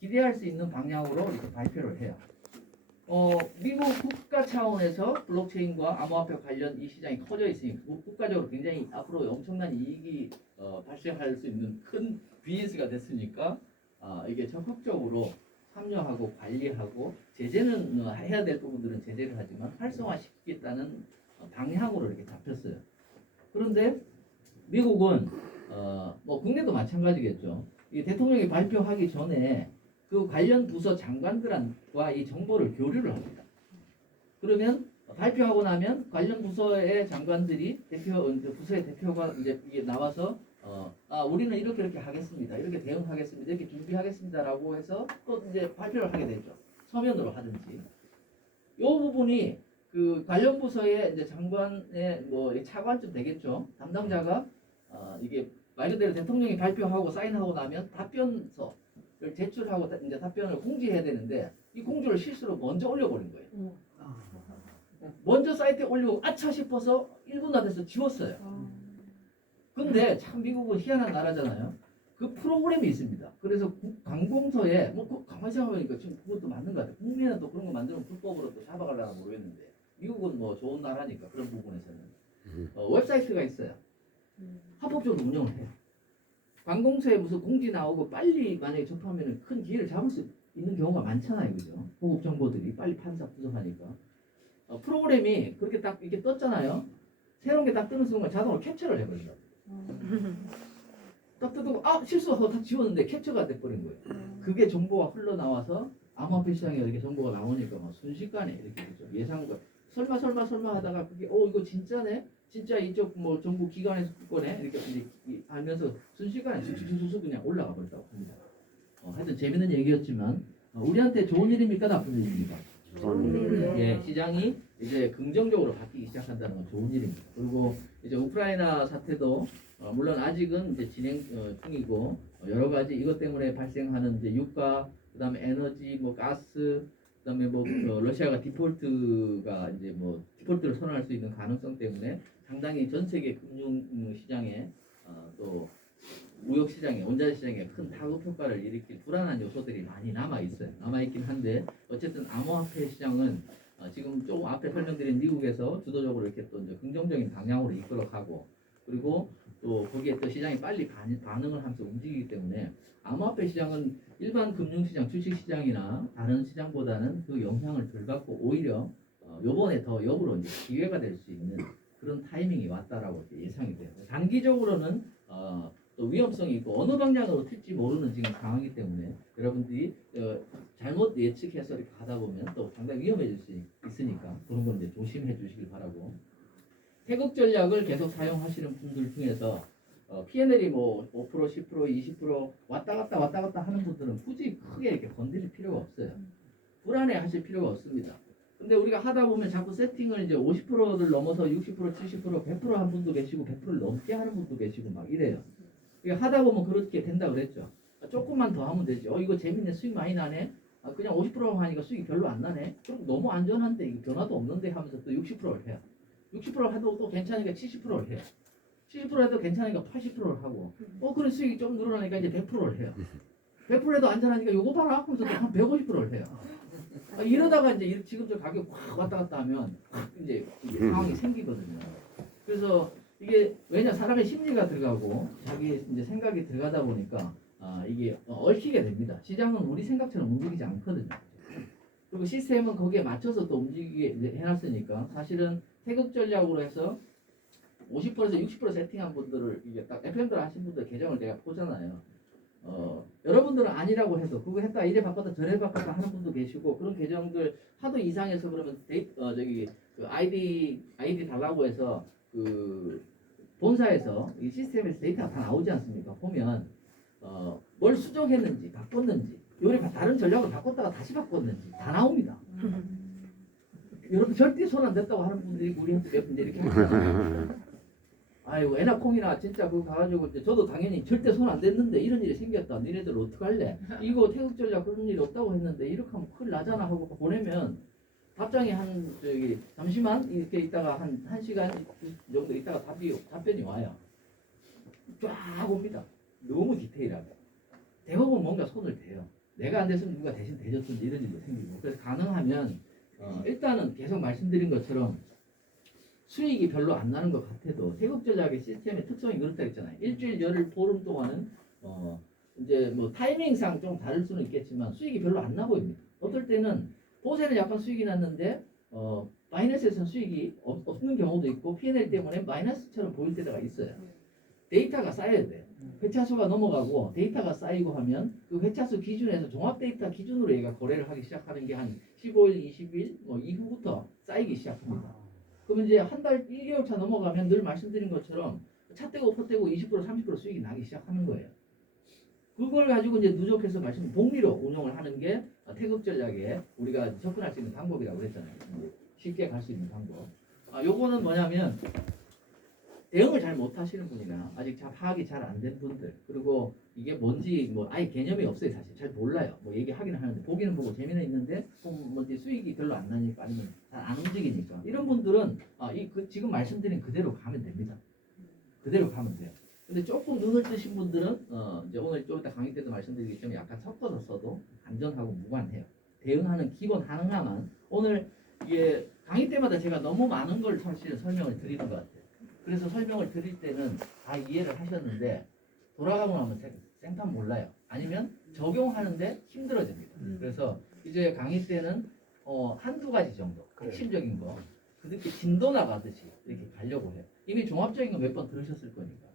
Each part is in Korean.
기대할 수 있는 방향으로 이렇게 발표를 해요. 미국 국가 차원에서 블록체인과 암호화폐 관련 이 시장이 커져 있으니 국가적으로 굉장히 앞으로 엄청난 이익이 발생할 수 있는 큰 비즈니스가 됐으니까 이게 적극적으로 참여하고 관리하고 제재는 해야 될 부분들은 제재를 하지만 활성화시키겠다는 방향으로 이렇게 잡혔어요. 그런데 미국은 뭐 국내도 마찬가지겠죠. 이 대통령이 발표하기 전에 그 관련 부서 장관들과 이 정보를 교류를 합니다. 그러면 발표하고 나면 관련 부서의 장관들이 부서의 대표가 이제 이게 나와서 우리는 이렇게 하겠습니다. 이렇게 대응하겠습니다. 이렇게 준비하겠습니다라고 해서 또 이제 발표를 하게 되죠. 서면으로 하든지. 이 부분이 그 관련 부서의 이제 장관의 뭐 차관쯤 되겠죠. 담당자가 이게 말 그대로 대통령이 발표하고 사인하고 나면 답변서를 제출하고 이제 답변을 공지해야 되는데 이 공지를 실수로 먼저 올려버린 거예요. 먼저 사이트에 올리고 아차 싶어서 1분 안 돼서 지웠어요. 근데 참 미국은 희한한 나라잖아요. 그 프로그램이 있습니다. 그래서 관공서에 가만히 생각해보니까 지금 그것도 맞는 것 같아요. 국내는 또 그런 거 만들면 불법으로 또 잡아가려나 모르겠는데 미국은 뭐 좋은 나라니까 그런 부분에서는 웹사이트가 있어요. 합법적으로 운영을 해요. 관공서에 무슨 공지 나오고 빨리 만약에 접하면 큰 기회를 잡을 수 있는 경우가 많잖아요. 그죠? 고급 정보들이 빨리 판사 분석하니까. 프로그램이 그렇게 딱 이렇게 떴잖아요. 새로운 게 딱 뜨는 순간 자동으로 캡처를 해버린다. 딱 뜯고 실수하고 다 지웠는데 캡처가 돼버린 거예요. 그게 정보가 흘러나와서 암호화폐 시장에 이렇게 정보가 나오니까 막 순식간에 이렇게 그죠? 예상과 설마 하다가 그게 이거 진짜네? 진짜 이쪽 뭐 정부 기관에서 거네? 이렇게 이제 알면서 순식간에 쑥쑥 그냥 올라가 버렸다고 합니다. 하여튼 재밌는 얘기였지만 우리한테 좋은 일입니까 나쁜 일입니까? 예, 시장이 이제 긍정적으로 바뀌기 시작한다는 건 좋은 일입니다. 그리고 이제 우크라이나 사태도 물론 아직은 이제 진행 중이고 여러 가지 이것 때문에 발생하는 이제 유가, 그다음에 에너지, 뭐 가스, 그다음에 뭐 러시아가 디폴트가 이제 뭐 디폴트를 선언할 수 있는 가능성 때문에 상당히 전 세계 금융 시장에 또 무역 시장에 원자재 시장에 큰 타격 효과를 일으킬 불안한 요소들이 많이 남아 있어요. 남아 있긴 한데 어쨌든 암호화폐 시장은 지금 조금 앞에 설명드린 미국에서 주도적으로 이렇게 또 이제 긍정적인 방향으로 이끌어가고 그리고 또 거기에 또 시장이 빨리 반응을 하면서 움직이기 때문에 암호화폐 시장은 일반 금융시장, 주식시장이나 다른 시장보다는 그 영향을 덜 받고 오히려 요번에 더 역으로 이제 기회가 될 수 있는 그런 타이밍이 왔다라고 예상이 돼요. 단기적으로는 또 위험성이 있고 어느 방향으로 튈지 모르는 지금 상황이기 때문에 여러분들이 잘못 예측해서 이렇게 가다 보면 또 상당히 위험해질 수 있으니까 그런 건 이제 조심해 주시길 바라고 태극 전략을 계속 사용하시는 분들 중에서 P&L이 뭐 5%, 10%, 20% 왔다 갔다 하는 분들은 굳이 크게 이렇게 건드릴 필요가 없어요. 불안해 하실 필요가 없습니다. 근데 우리가 하다 보면 자꾸 세팅을 이제 50%를 넘어서 60%, 70%, 100%한 분도 계시고 100%를 넘게 하는 분도 계시고 막 이래요. 하다 보면 그렇게 된다 그랬죠. 조금만 더 하면 되지. 이거 재밌네. 수익 많이 나네. 그냥 50%만 하니까 수익이 별로 안 나네. 그럼 너무 안전한데 이거 변화도 없는데 하면서 또 60%를 해요. 60% 해도 또 괜찮으니까 70%를 해요. 70% 해도 괜찮으니까 80%를 하고 그런 수익이 좀 늘어나니까 이제 100%를 해요. 100% 해도 안전하니까 요거 봐라 하면서 또 한 150%를 해요. 이러다가 이제 지금 저 가격 확 왔다 갔다 하면 이제 상황이 생기거든요. 그래서 이게 왜냐 사람의 심리가 들어가고 자기 이제 생각이 들어가다 보니까 이게 얽히게 됩니다. 시장은 우리 생각처럼 움직이지 않거든요. 그리고 시스템은 거기에 맞춰서 또 움직이게 해놨으니까 사실은 태극 전략으로 해서 50%에서 60% 세팅한 분들을 이게 딱 FM들 하신 분들 계정을 내가 보잖아요. 여러분들은 아니라고 해도 그거 했다 이래 바꿨다 저래 바꿨다 하는 분도 계시고 그런 계정들 하도 이상해서 그러면 그 아이디 달라고 해서 그 본사에서 이 시스템에서 데이터가 다 나오지 않습니까? 보면 뭘 수정했는지 바꿨는지 요리 다른 전략을 바꿨다가 다시 바꿨는지 다 나옵니다. 여러분 절대 손 안 댔다고 하는 분들이 우리한테 몇 분들 이렇게 하잖아요. 아이고 에나콩이나 진짜 그거 가가지고 저도 당연히 절대 손 안 댔는데 이런 일이 생겼다. 니네들 어떡할래? 이거 태극 전략 그런 일 없다고 했는데 이렇게 하면 큰일 나잖아 하고 보내면 답장이 잠시만 이렇게 있다가 한 시간 정도 있다가 답변이 와요. 쫙 옵니다. 너무 디테일하게. 대부분 뭔가 손을 대요. 내가 안 됐으면 누가 대신 대줬든지 이런 일도 생기고. 그래서 가능하면 일단은 계속 말씀드린 것처럼 수익이 별로 안 나는 것 같아도 태국 전략의 시스템의 특성이 그렇다 했잖아요. 일주일, 열흘, 보름 동안은 이제 뭐 타이밍상 좀 다를 수는 있겠지만 수익이 별로 안 나 보입니다. 어떨 때는 보세는 약간 수익이 났는데 마이너스에서는 수익이 없는 경우도 있고 P&L 때문에 마이너스처럼 보일 때가 있어요. 데이터가 쌓여야 돼요. 회차수가 넘어가고 데이터가 쌓이고 하면 그 회차수 기준에서 종합 데이터 기준으로 얘가 거래를 하기 시작하는 게 한 15일, 20일 이후부터 쌓이기 시작합니다. 그러면 이제 한 달, 1개월 차 넘어가면 늘 말씀드린 것처럼 차 떼고 포 떼고 20%, 30% 수익이 나기 시작하는 거예요. 그걸 가지고 이제 누적해서 복리로 운영을 하는 게 태급 전략에 우리가 접근할 수 있는 방법이라고 그랬잖아요. 쉽게 갈 수 있는 방법. 요거는 뭐냐면 대응을 잘 못하시는 분이나 아직 파악이 잘 안 된 분들, 그리고 이게 뭔지 뭐 아예 개념이 없어요. 사실 잘 몰라요. 뭐 얘기하기는 하는데 보기는 보고 재미는 있는데 뭔지 수익이 별로 안 나니까 아니면 잘 안 움직이니까 이런 분들은 지금 말씀드린 그대로 가면 됩니다. 그대로 가면 돼요. 근데 조금 눈을 뜨신 분들은 이제 오늘 좀 이따 강의 때도 말씀드리겠지만 약간 섞어서 써도 안전하고 무관해요. 대응하는 기본 하나만 오늘 이게 강의 때마다 제가 너무 많은 걸 사실 설명을 드리는 것 같아요. 그래서 설명을 드릴 때는 다 이해를 하셨는데 돌아가고 나면 생판 몰라요. 아니면 적용하는데 힘들어집니다. 그래서 이제 강의 때는 한두 가지 정도 핵심적인 거 그렇게 진도 나가듯이 이렇게 가려고 해요. 이미 종합적인 거 몇 번 들으셨을 거니까.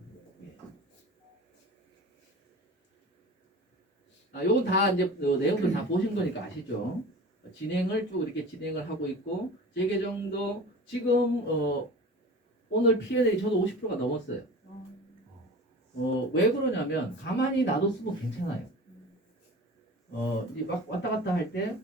요건 다 이제 내용들 다 보신 거니까 아시죠? 진행을 쭉 이렇게 진행을 하고 있고 재계정도 지금 오늘 P&L이 저도 50%가 넘었어요. 왜 그러냐면 가만히 놔뒀으면 괜찮아요. 이제 막 왔다 갔다 할 때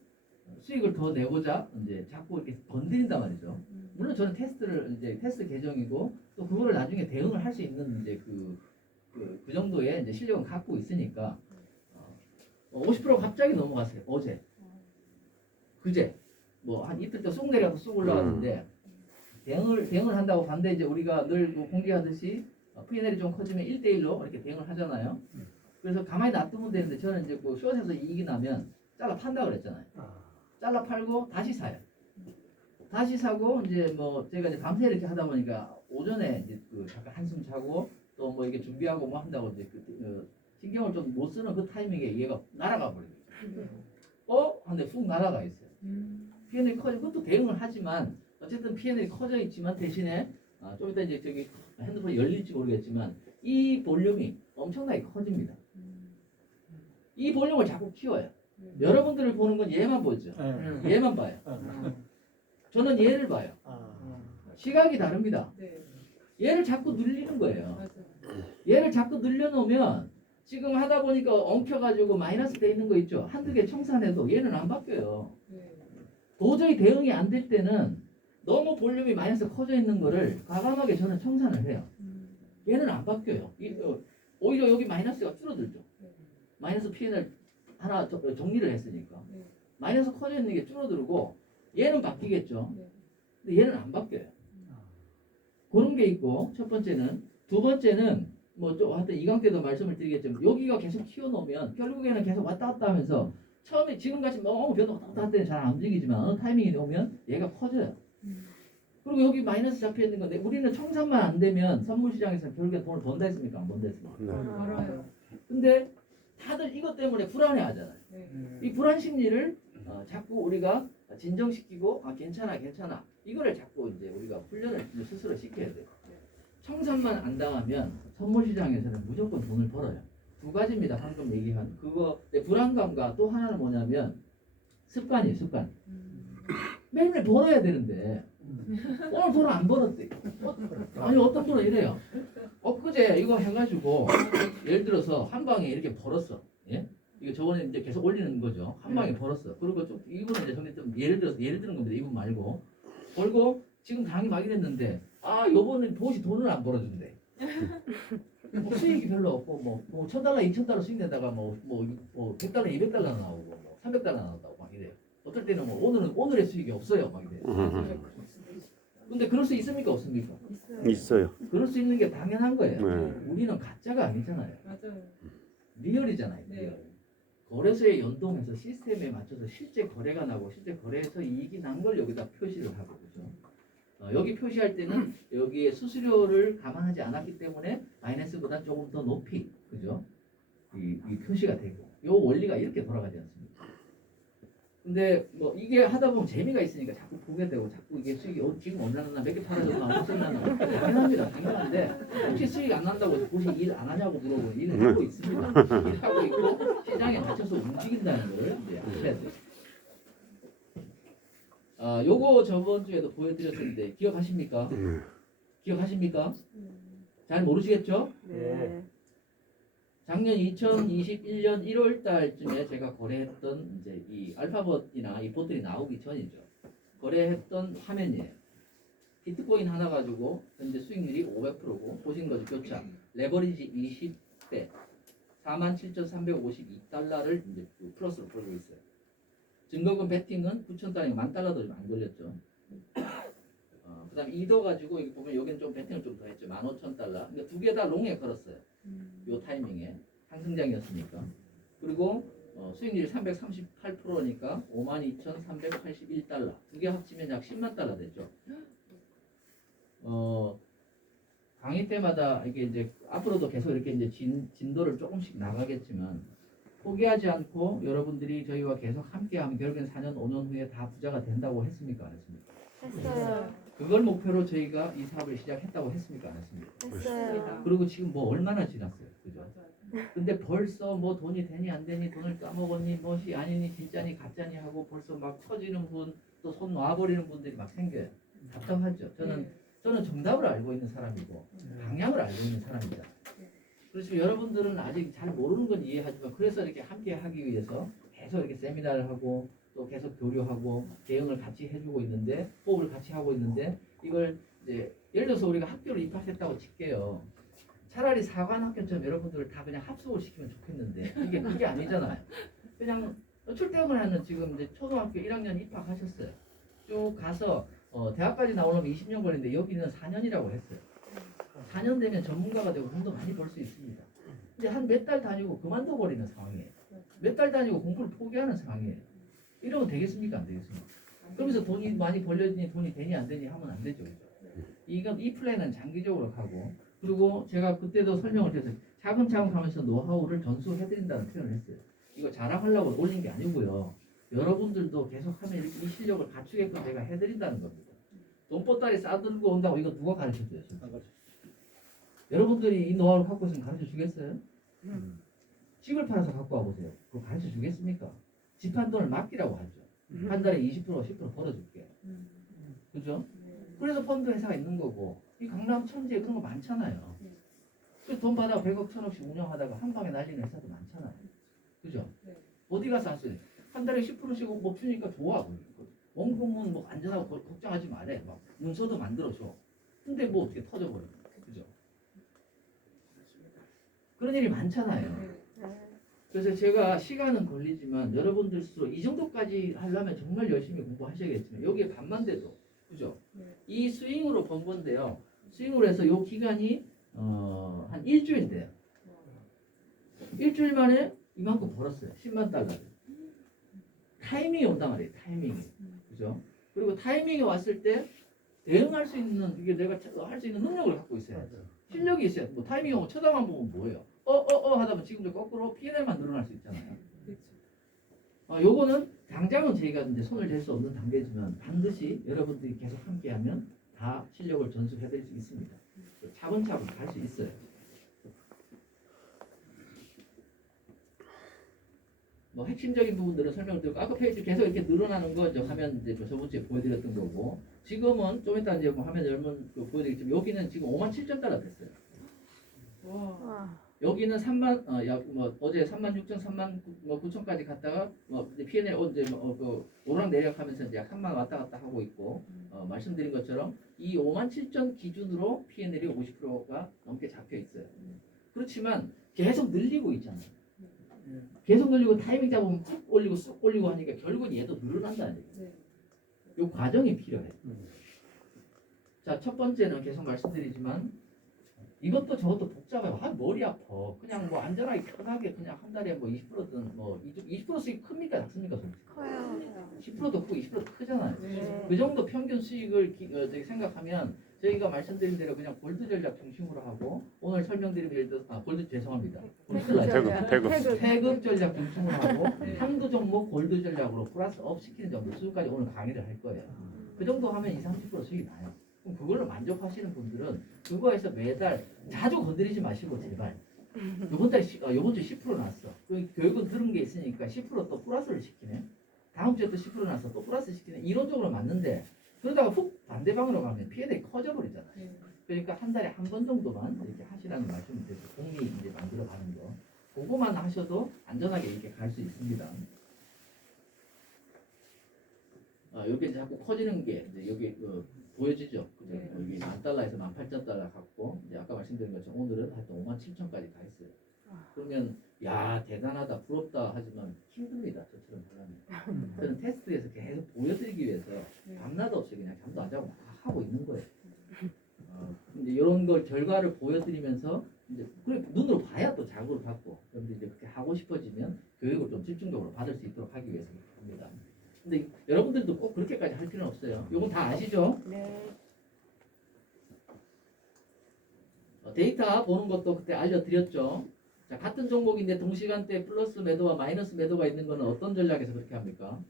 수익을 더 내고자 이제 자꾸 이렇게 건드린단 말이죠. 물론 저는 테스트 계정이고 또 그거를 나중에 대응을 할 수 있는 이제 그 정도의 이제 실력은 갖고 있으니까 50% 갑자기 넘어갔어요. 어제, 그제 뭐 한 이틀 때 쑥 내려서 쑥 올라왔는데 대응을 한다고 반대 이제 우리가 늘 공개하듯이 P&L이 좀 커지면 1대1로 이렇게 대응을 하잖아요. 그래서 가만히 놔두면 되는데 저는 이제 그 숏에서 이익이 나면 잘라 판다 그랬잖아요. 잘라 팔고 다시 사요. 다시 사고 이제 뭐 제가 이제 밤새 이렇게 하다 보니까 오전에 이제 잠깐 한숨 자고 또 뭐 이게 준비하고 뭐 한다고 이제 신경을 좀 못 쓰는 그 타이밍에 얘가 날아가 버려요. 근데 훅 날아가 있어요. P&L 커지고 그것도 대응을 하지만 어쨌든 P&L이 커져 있지만 대신에 좀 이따 이제 저기 핸드폰이 열릴지 모르겠지만 이 볼륨이 엄청나게 커집니다. 이 볼륨을 자꾸 키워요. 여러분들을 보는 건 얘만 보죠. 얘만 봐요. 저는 얘를 봐요. 시각이 다릅니다. 얘를 자꾸 늘리는 거예요. 얘를 자꾸 늘려놓으면 지금 하다 보니까 엉켜가지고 마이너스 돼 있는 거 있죠. 한두 개 청산해도 얘는 안 바뀌어요. 도저히 대응이 안 될 때는 너무 볼륨이 마이너스 커져 있는 거를 과감하게 저는 청산을 해요. 얘는 안 바뀌어요. 오히려 여기 마이너스가 줄어들죠. 마이너스 P&L 하나 정리를 했으니까. 마이너스 커져 있는 게 줄어들고 얘는 바뀌겠죠. 근데 얘는 안 바뀌어요. 그런 게 있고 첫 번째는. 두 번째는 뭐 좀 하여튼 이강 때도 말씀을 드리겠지만 여기가 계속 키워놓으면 결국에는 계속 왔다 갔다 하면서 처음에 지금같이 너무 변동 왔다 갔다 할 때는 잘 안 움직이지만 어느 타이밍이 오면 얘가 커져요. 그리고 여기 마이너스 잡혀 있는 건데 우리는 청산만 안 되면 선물 시장에서 결국에 돈을 번다 했습니까? 안 번다 했습니까? 알아요. 근데 다들 이것 때문에 불안해 하잖아요. 이 불안 심리를 자꾸 우리가 진정시키고 괜찮아 이거를 자꾸 이제 우리가 훈련을 스스로 시켜야 돼요. 청산만 안 당하면 선물 시장에서는 무조건 돈을 벌어요. 두 가지입니다. 방금 얘기한 그거. 불안감과 또 하나는 뭐냐면 습관이에요. 습관. 매일매일 벌어야 되는데 오늘 돈을 안 벌었대. 아니 어떤 분은 이래요. 엊그제 이거 해가지고 예를 들어서 한 방에 이렇게 벌었어. 예? 이거 저번에 이제 계속 올리는 거죠. 한 방에 벌었어. 그리고 좀 이분은 이제 좀 예를 드는 겁니다. 이분 말고 벌고 지금 강의 막 이랬는데 요번엔 보시 돈을 안 벌어준대. 뭐 수익이 별로 없고 뭐 $1,000, $2,000 수익 내다가 뭐 $100, $200 나오고 뭐 $300 나온다고 막 이래요. 어떨 때는 뭐 오늘의 수익이 없어요 막 이래요. 근데 그럴 수 있습니까 없습니까? 있어요. 그럴 수 있는 게 당연한 거예요. 네. 우리는 가짜가 아니잖아요. 맞아요. 리얼이잖아요. 리얼. 네. 거래소에 연동해서 시스템에 맞춰서 실제 거래가 나고 실제 거래에서 이익이 난 걸 여기다 표시를 하고 그죠. 여기 표시할 때는 여기에 수수료를 감안하지 않았기 때문에 마이너스보다 조금 더 높이 그죠. 이 표시가 되고 요 원리가 이렇게 돌아가지 않습니까? 근데 뭐 이게 하다 보면 재미가 있으니까 자꾸 보게 되고 자꾸 이게 수익이 지금 얼마나 몇 개 팔아줬나 수익 나나 당연합니다. 당연한데 혹시 수익 안 난다고 혹시 일 안 하냐고 물어보면 일을 하고 있습니다. 일하고 있고 시장에 맞춰서 움직인다는 걸 이제 아셔야 돼요. 요거 저번 주에도 보여드렸었는데 기억하십니까? 기억하십니까? 잘 모르시겠죠? 네. 작년 2021년 1월 달쯤에 제가 거래했던 이제 이 알파벳이나 이 보트들이 나오기 전이죠. 거래했던 화면이에요. 비트코인 하나 가지고 현재 수익률이 500%고 보신 거죠. 교차. 레버리지 20배. 47,352달러를 이제 플러스로 벌고 있어요. 증거금 베팅은 9,000달러니까 10,000달러도 좀 안 걸렸죠. 그다음 이더 가지고 여기 보면 여기는 좀 베팅을 좀 더 했죠. 15,000달러. 그러니까 두 개 다 롱에 걸었어요. 요 타이밍에 상승장이었으니까. 그리고 수익률이 338%니까 52,381달러. 두 개 합치면 약 10만 달러 되죠. 강의 때마다 이게 이제 앞으로도 계속 이렇게 이제 진도를 조금씩 나가겠지만 포기하지 않고 여러분들이 저희와 계속 함께하면 결국엔 4년, 5년 후에 다 부자가 된다고 했습니까? 안 했습니까? 했어요. 그걸 목표로 저희가 이 사업을 시작했다고 했습니까? 안 했습니까? 했어요. 그리고 지금 뭐 얼마나 지났어요, 그죠? 근데 벌써 뭐 돈이 되니 안 되니 돈을 까먹었니 무엇이 아니니 진짜니 가짜니 하고 벌써 막 처지는 분 또 손 놔버리는 분들이 막 생겨요. 답답하죠. 저는 정답을 알고 있는 사람이고 방향을 알고 있는 사람이잖아요. 그래서 여러분들은 아직 잘 모르는 건 이해하지만 그래서 이렇게 함께 하기 위해서 계속 이렇게 세미나를 하고 또 계속 교류하고 대응을 같이 해주고 있는데 호흡을 같이 하고 있는데 이걸 이제 예를 들어서 우리가 학교를 입학했다고 칠게요. 차라리 사관학교처럼 여러분들을 다 그냥 합숙을 시키면 좋겠는데 이게 그게 아니잖아요. 그냥 출퇴근을 하는 지금 이제 초등학교 1학년 입학하셨어요. 쭉 가서 대학까지 나오려면 20년 걸리는데 여기는 4년이라고 했어요. 4년 되면 전문가가 되고 돈도 많이 벌 수 있습니다. 이제 한 몇 달 다니고 그만둬 버리는 상황이에요. 몇 달 다니고 공부를 포기하는 상황이에요. 이러면 되겠습니까? 안 되겠습니까? 그러면서 돈이 많이 벌려지니 돈이 되니 안 되니 하면 안 되죠. 이 플랜은 장기적으로 가고 그리고 제가 그때도 설명을 드렸어요. 차근차근 하면서 노하우를 전수해드린다는 표현을 했어요. 이거 자랑하려고 올린 게 아니고요. 여러분들도 계속하면 이렇게 이 실력을 갖추게끔 제가 해드린다는 겁니다. 돈보따리 싸들고 온다고 이거 누가 가르쳐줘요? 여러분들이 이 노하우를 갖고 있으면 가르쳐 주겠어요? 집을 팔아서 갖고 와보세요. 그거 가르쳐 주겠습니까? 집 한 돈을 맡기라고 하죠. 한 달에 20% 10% 벌어줄게. 그죠? 그래서 펀드 회사가 있는 거고 이 강남 천지에 그런 거 많잖아요. 그 돈 받아 100억 1000억씩 운영하다가 한 방에 날리는 회사도 많잖아요. 그죠? 어디 가서 하세요? 한 달에 10%씩 못 주니까 좋아. 원금은 뭐 안전하고 걱정하지 말래. 막 문서도 만들어줘. 근데 뭐 어떻게 터져버려. 그죠? 그런 일이 많잖아요. 그래서 제가 시간은 걸리지만 여러분들 스스로 이 정도까지 하려면 정말 열심히 공부하셔야겠지만 여기에 반만 돼도 그죠? 이 스윙으로 번 건데요. 스윙으로 해서 요 기간이 한 일주일 돼요. 일주일 만에 이만큼 벌었어요. 10만 달러를. 타이밍이 온단 말이에요. 타이밍이. 그죠? 그리고 타이밍이 왔을 때 대응할 수 있는 이게 내가 할 수 있는 능력을 갖고 있어야 돼. 실력이 있어야 돼. 뭐 타이밍이 오면 쳐다만 보면 뭐예요? 하다 보면 지금도 거꾸로 P&L만 늘어날 수 있잖아요. 요거는 당장은 저희가 이제 손을 댈 수 없는 단계지만 반드시 여러분들이 계속 함께하면 다 실력을 전수해드릴 수 있습니다. 차근차근 갈 수 있어요. 뭐 핵심적인 부분들은 설명을 드리고 아까 페이지 계속 이렇게 늘어나는 거 이제 화면 이제 저번 주에 보여드렸던 거고 지금은 좀 이따 이제 뭐 화면 열면 보여드리겠지만 여기는 지금 57,000달러 됐어요. 여기는 3만 뭐 어제 36,000, 39,000까지 갔다가 뭐 이제 P&L 이제 오르락 내리락하면서 이제 약 3만 왔다 갔다 하고 있고 말씀드린 것처럼 이 57,000 기준으로 P&L이 50%가 넘게 잡혀 있어요. 그렇지만 계속 늘리고 있잖아요. 계속 늘리고 타이밍 잡으면 쭉 올리고 쑥 올리고 하니까 결국은 얘도 늘어난다는 얘기예요. 이 과정이 필요해요. 자, 첫 번째는 계속 말씀드리지만 이것도 저것도 복잡해요. 아, 머리 아파. 그냥 뭐 안전하게 편하게 그냥 한 달에 뭐 20%든 뭐 20% 수익 큽니까 작습니까? 솔직히? 커요. 10%도 크고 20%도 크잖아요. 네. 그 정도 평균 수익을 저기 생각하면 저희가 말씀드린 대로 그냥 골드 전략 중심으로 하고 오늘 설명드린 예를 들어서 골드 죄송합니다. 태급 전략 중심으로 하고 한두 종목 골드 전략으로 플러스 업 시키는 정도 수준까지 오늘 강의를 할 거예요. 그 정도 하면 20-30% 수익이 나요. 그럼 그걸로 만족하시는 분들은 그거에서 매달 자주 건드리지 마시고 제발 요번 주 10% 났어. 그 교육은 들은 게 있으니까 10%또 플러스를 시키네. 다음 주에 또 10% 나서 또 플러스 시키네. 이론적으로 맞는데 그러다가 훅 반대방으로 가면 피해들이 커져버리잖아요. 그러니까 한 달에 한 번 정도만 이렇게 하시라는 말씀을 드려서 공리 이제 만들어 가는 거. 그거만 하셔도 안전하게 이렇게 갈 수 있습니다. 여기 자꾸 커지는 게 이제 여기 보여지죠. 그죠? 네. 여기 10,000달러에서 18,000달러 갔고 이제 아까 말씀드린 것처럼 오늘은 하여튼 57,000까지 가 있어요. 그러면 야 대단하다 부럽다 하지만 힘듭니다. 저처럼 하려면. 저는 테스트에서 계속 보여드리기 위해서 밤낮 없이 그냥 잠도 안 자고 막 하고 있는 거예요. 이제 이런 걸 결과를 보여드리면서 이제 그래 눈으로 봐야 또 자극을 받고 그런데 이제 그렇게 하고 싶어지면 교육을 좀 집중적으로 받을 수 있도록 하기 위해서 그렇게 합니다. 근데 여러분들도 꼭 그렇게까지 할 필요는 없어요. 이건 다 아시죠? 네. 데이터 보는 것도 그때 알려드렸죠. 자, 같은 종목인데 동시간대 플러스 매도와 마이너스 매도가 있는 거는 어떤 전략에서 그렇게 합니까?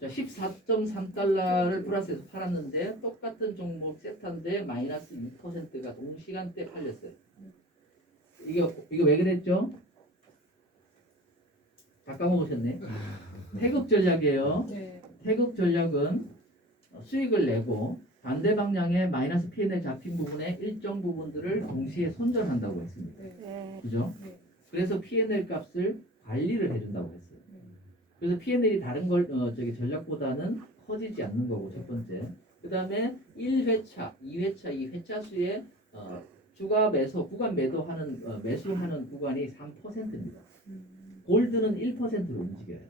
자, 14.3달러를 플러스해서 팔았는데 똑같은 종목 세트인데 마이너스 2%가 동시간대 팔렸어요. 이거 왜 그랬죠? 다 까먹으셨네. 태극 전략이에요. 네. 태극 전략은 수익을 내고 반대 방향의 마이너스 P&L 잡힌 부분의 일정 부분들을 동시에 손절한다고 했습니다. 네. 그죠? 네. 그래서 P&L 값을 관리를 해준다고 했어요. 그래서 P&L이 다른 걸 저기 전략보다는 커지지 않는 거고 첫 번째. 그 다음에 1회차, 2회차, 이 회차 수의 주가 매수, 구간 매도하는 매수하는 구간이 3%입니다. 골드는 1%로 움직여요.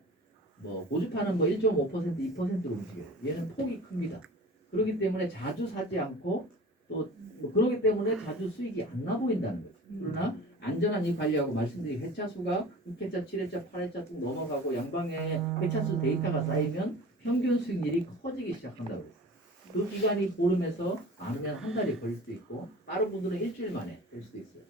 뭐 고주파는 뭐 1.5%, 2%로 움직여요. 얘는 폭이 큽니다. 그렇기 때문에 자주 사지 않고 또 뭐 그렇기 때문에 자주 수익이 안 나 보인다는 거죠. 그러나 안전한 이 관리하고 말씀드린 회차 수가 6회차, 7회차, 8회차 쭉 넘어가고 양방에 회차 수 데이터가 쌓이면 평균 수익률이 커지기 시작한다고 했어요. 그 기간이 보름에서 많으면 한 달이 걸릴 수도 있고 다른 분들은 일주일 만에 될 수도 있어요.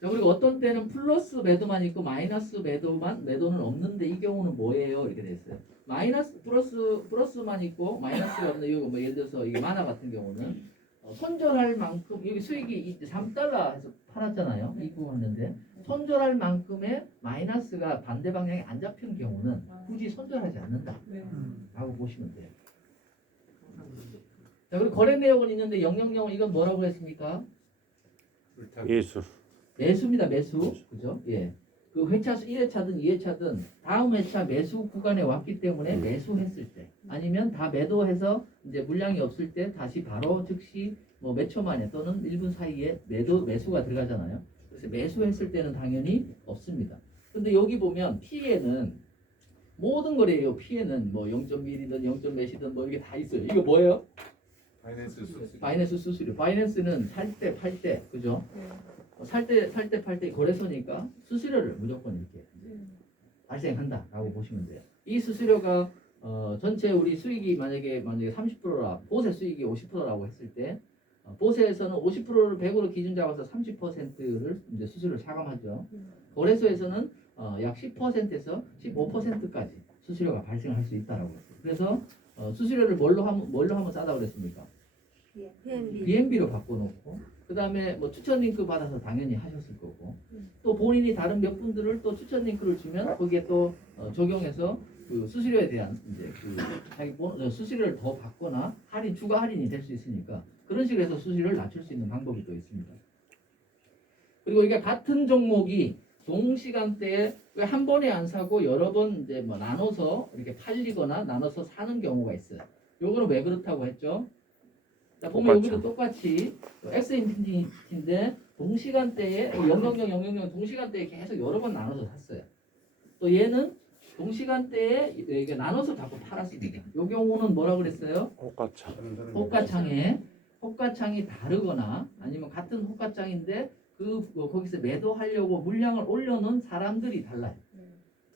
자, 그리고 어떤 때는 플러스 매도만 있고 마이너스 매도는 없는데 이 경우는 뭐예요? 이렇게 됐어요. 마이너스 플러스만 있고 마이너스가 없는 이거 뭐 예를 들어서 이게 만화 같은 경우는 손절할 만큼 여기 수익이 3달러 해서 팔았잖아요. 입고했는데 손절할 만큼의 마이너스가 반대 방향에 안 잡히는 경우는 굳이 손절하지 않는다라고 보시면 돼요. 자, 그리고 거래 내역은 있는데 000 이건 뭐라고 했습니까? 예수. 매수입니다. 매수. 그죠? 예. 그 회차 수 1회차든 2회차든 다음 회차 매수 구간에 왔기 때문에 매수했을 때 아니면 다 매도해서 이제 물량이 없을 때 다시 바로 즉시 뭐 몇 초 만에 또는 1분 사이에 매수가 들어가잖아요. 그래서 매수했을 때는 당연히 없습니다. 근데 여기 보면 P에는 모든 거래요. P에는 뭐 0.1이든 0. 몇이든 뭐 이게 다 있어요. 이거 뭐예요? 바이낸스 수수료. 바이낸스는 살 때 팔 때 그죠? 살 때 팔 때 거래소니까 수수료를 무조건 이렇게 발생한다라고 보시면 돼요. 이 수수료가 전체 우리 수익이 만약에 30%라 보세 수익이 50%라고 했을 때 보세에서는 50%를 100으로 기준 잡아서 30%를 이제 수수료를 차감하죠. 거래소에서는 약 10%에서 15%까지 수수료가 발생할 수 있다라고 했어요. 그래서 수수료를 뭘로 하면 싸다고 그랬습니까? BNB로 바꿔놓고 그 다음에 뭐 추천 링크 받아서 당연히 하셨을 거고 또 본인이 다른 몇 분들을 또 추천 링크를 주면 거기에 또 적용해서 그 수수료에 대한 이제 그 자기 수수료를 더 받거나 추가 할인이 될 수 있으니까 그런 식으로 해서 수수료를 낮출 수 있는 방법이 또 있습니다. 그리고 이게 같은 종목이 동시간대에 왜 한 번에 안 사고 여러 번 이제 뭐 나눠서 이렇게 팔리거나 나눠서 사는 경우가 있어요. 요거는 왜 그렇다고 했죠? 자, 보면 여기도 똑같이 X 인피니티인데 동시간대에 000 동시간대에 계속 여러 번 나눠서 샀어요. 또 얘는 동시간대에 이게 나눠서 자꾸 팔았습니다. 이 경우는 뭐라 그랬어요? 꽃가창. 꽃가창에 호가창이 다르거나 아니면 같은 호가창인데 거기서 매도하려고 물량을 올려놓은 사람들이 달라요.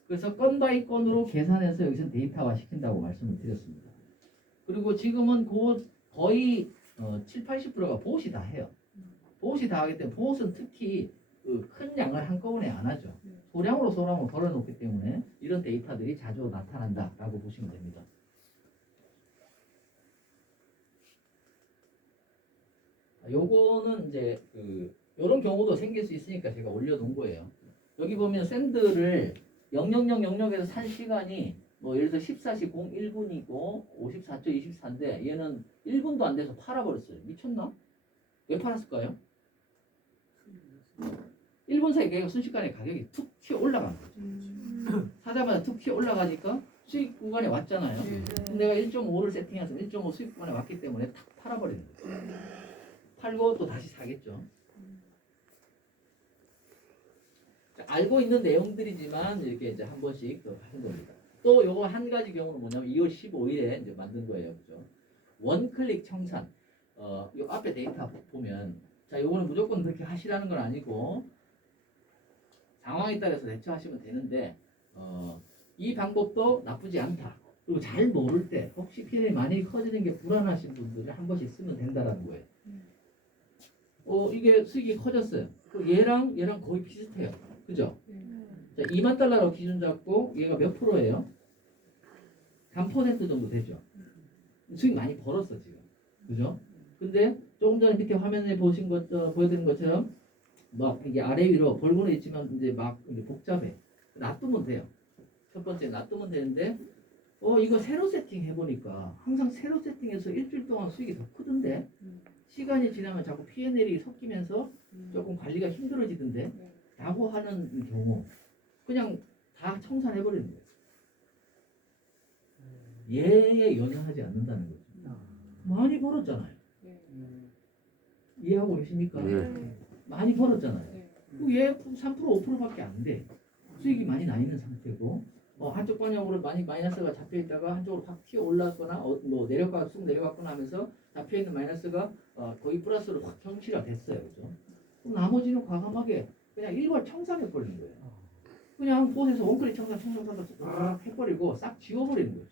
그래서 건 바이 건으로 계산해서 여기서 데이터화 시킨다고 말씀을 드렸습니다. 그리고 지금은 거의 7, 80%가 보옷이 다 해요. 보옷이 다 하기 때문에 보옷은 특히 큰 양을 한꺼번에 안 하죠. 소량으로 걸어놓기 때문에 이런 데이터들이 자주 나타난다라고 보시면 됩니다. 요거는 이제 요런 경우도 생길 수 있으니까 제가 올려놓은 거예요. 여기 보면 샌드를 00000에서 산 시간이 뭐 예를 들어 14시 01분이고 54초 24인데 얘는 1분도 안 돼서 팔아버렸어요. 미쳤나? 왜 팔았을까요? 1분 사이에 걔가 순식간에 가격이 툭 튀어 올라간 거죠. 사자마자 툭 튀어 올라가니까 수익 구간에 왔잖아요. 내가 1.5를 세팅해서 1.5 수익 구간에 왔기 때문에 탁 팔아버리는 거예요. 팔고 또 다시 사겠죠. 알고 있는 내용들이지만 이렇게 이제 한 번씩 또 하는 겁니다. 또 요거 한 가지 경우는 뭐냐면 2월 15일에 이제 만든 거예요. 그죠? 원클릭 청산. 요 앞에 데이터 보면 자, 요거는 무조건 그렇게 하시라는 건 아니고 상황에 따라서 대처하시면 되는데 이 방법도 나쁘지 않다. 그리고 잘 모를 때 혹시 피해이 많이 커지는 게 불안하신 분들은 한 번씩 쓰면 된다라는 거예요. 이게 수익이 커졌어요. 얘랑 거의 비슷해요. 그죠? 자, 2만 달러로 기준 잡고 얘가 몇 프로예요? 3% 정도 되죠. 수익 많이 벌었어 지금. 그죠? 근데 조금 전에 밑에 화면에 보여드린 것처럼 막 이게 아래 위로 벌고는 있지만 이제 막 이제 복잡해. 놔두면 돼요. 첫 번째 놔두면 되는데 이거 새로 세팅 해보니까 항상 새로 세팅해서 일주일 동안 수익이 더 크던데 시간이 지나면 자꾸 P&L이 섞이면서 조금 관리가 힘들어지던데 라고 하는 경우 그냥 다 청산해버리는 거예요. 얘에 연연하지 않는다는 거죠. 많이 벌었잖아요. 이해하고 계십니까? 많이 벌었잖아요. 얘 3% 5%밖에 안 돼. 수익이 많이 나 있는 상태고 한쪽 방향으로 많이 마이너스가 잡혀 있다가 한쪽으로 확 튀어 올랐거나 뭐 내려가 쑥 내려갔거나 하면서 잡혀 있는 마이너스가 거의 플러스로 확 현실화 됐어요. 그죠? 그럼 나머지는 과감하게 그냥 일괄 청산해 버리는 거예요. 그냥 보스에서 원클릭 청산 싹 해버리고 싹 지워버리는 거죠.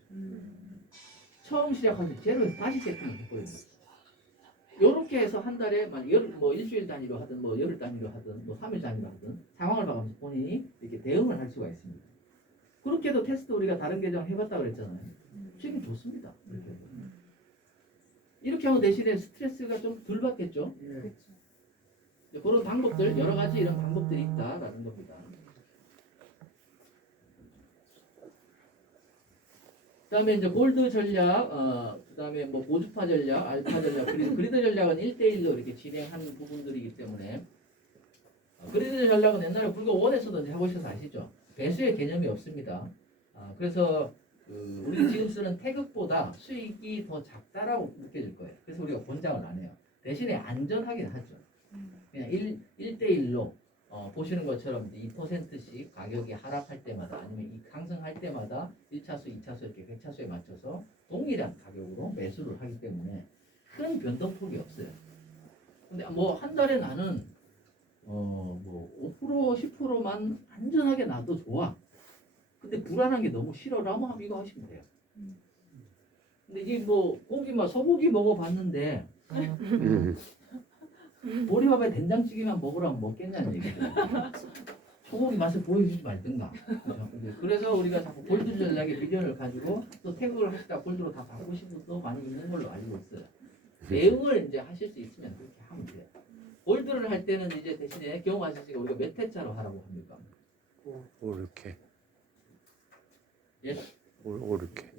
처음 시작할 때 제로에서 다시 세팅을 해버리는 거죠. 요렇게 해서 한 달에 뭐 일주일 단위로 하든 뭐 열흘 단위로 하든 뭐 3일 단위로 하든 상황을 봐가면서 본인이 이렇게 대응을 할 수가 있습니다. 그렇게 해도 테스트 우리가 다른 계정 해봤다 그랬잖아요. 수익이 좋습니다. 이렇게 하면 대신에 스트레스가 좀 덜 받겠죠. 그런 방법들 여러 가지 이런 방법들이 있다라는 겁니다. 그다음에 이제 골드 전략, 그다음에 뭐 고주파 전략, 알파 전략, 그리드 전략은 1대1로 이렇게 진행하는 부분들이기 때문에 그리드 전략은 옛날에 불과 원에서도 해보셔서 아시죠? 배수의 개념이 없습니다. 그래서 우리 지금 쓰는 태극보다 수익이 더 작다라고 느껴질 거예요. 그래서 우리가 권장을 안 해요. 대신에 안전하긴 하죠. 그냥 1대1로 보시는 것처럼 2%씩 가격이 하락할 때마다 아니면 상승할 때마다 1차수, 2차수 이렇게 100차수에 맞춰서 동일한 가격으로 매수를 하기 때문에 큰 변동폭이 없어요. 근데 뭐 한 달에 나는 뭐 5%, 10%만 안전하게 놔도 좋아. 근데 불안한 게 너무 싫어라면 이거 하시면 돼요. 근데 이게 뭐 소고기 먹어봤는데 보리밥에 된장찌개만 먹으라면 먹겠냐는 얘기죠. 소고기 맛을 보여주지 말든가. 그렇죠? 그래서 우리가 자꾸 골드 전략의 비전을 가지고 또 태그를 하시다 골드로 다 바꾸신 분도 많이 있는 걸로 알고 있어요. 대응을 이제 하실 수 있으면 그렇게 하면 돼요. 골드를 할 때는 이제 대신에 경험하시니까 우리가 몇 회차로 하라고 합니까? 이렇게. 예? 이렇게.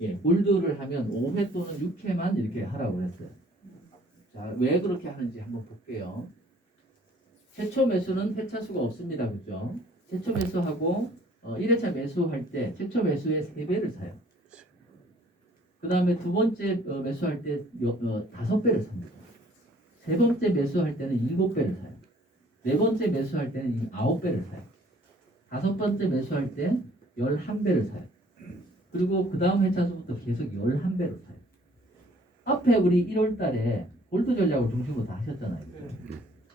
예, 골드를 하면 5회 또는 6회만 이렇게 하라고 했어요. 자, 왜 그렇게 하는지 한번 볼게요. 최초 매수는 회차 수가 없습니다. 그죠? 최초 매수하고 1회차 매수할 때 최초 매수의 3배를 사요. 그 다음에 두 번째 매수할 때 5배를 삽니다. 세 번째 매수할 때는 7배를 사요. 네 번째 매수할 때는 9배를 사요. 다섯 번째 매수할 때 11배를 사요. 그리고 그 다음 회차수부터 계속 11배로 사요. 앞에 우리 1월 달에 골드 전략을 중심으로 다 하셨잖아요.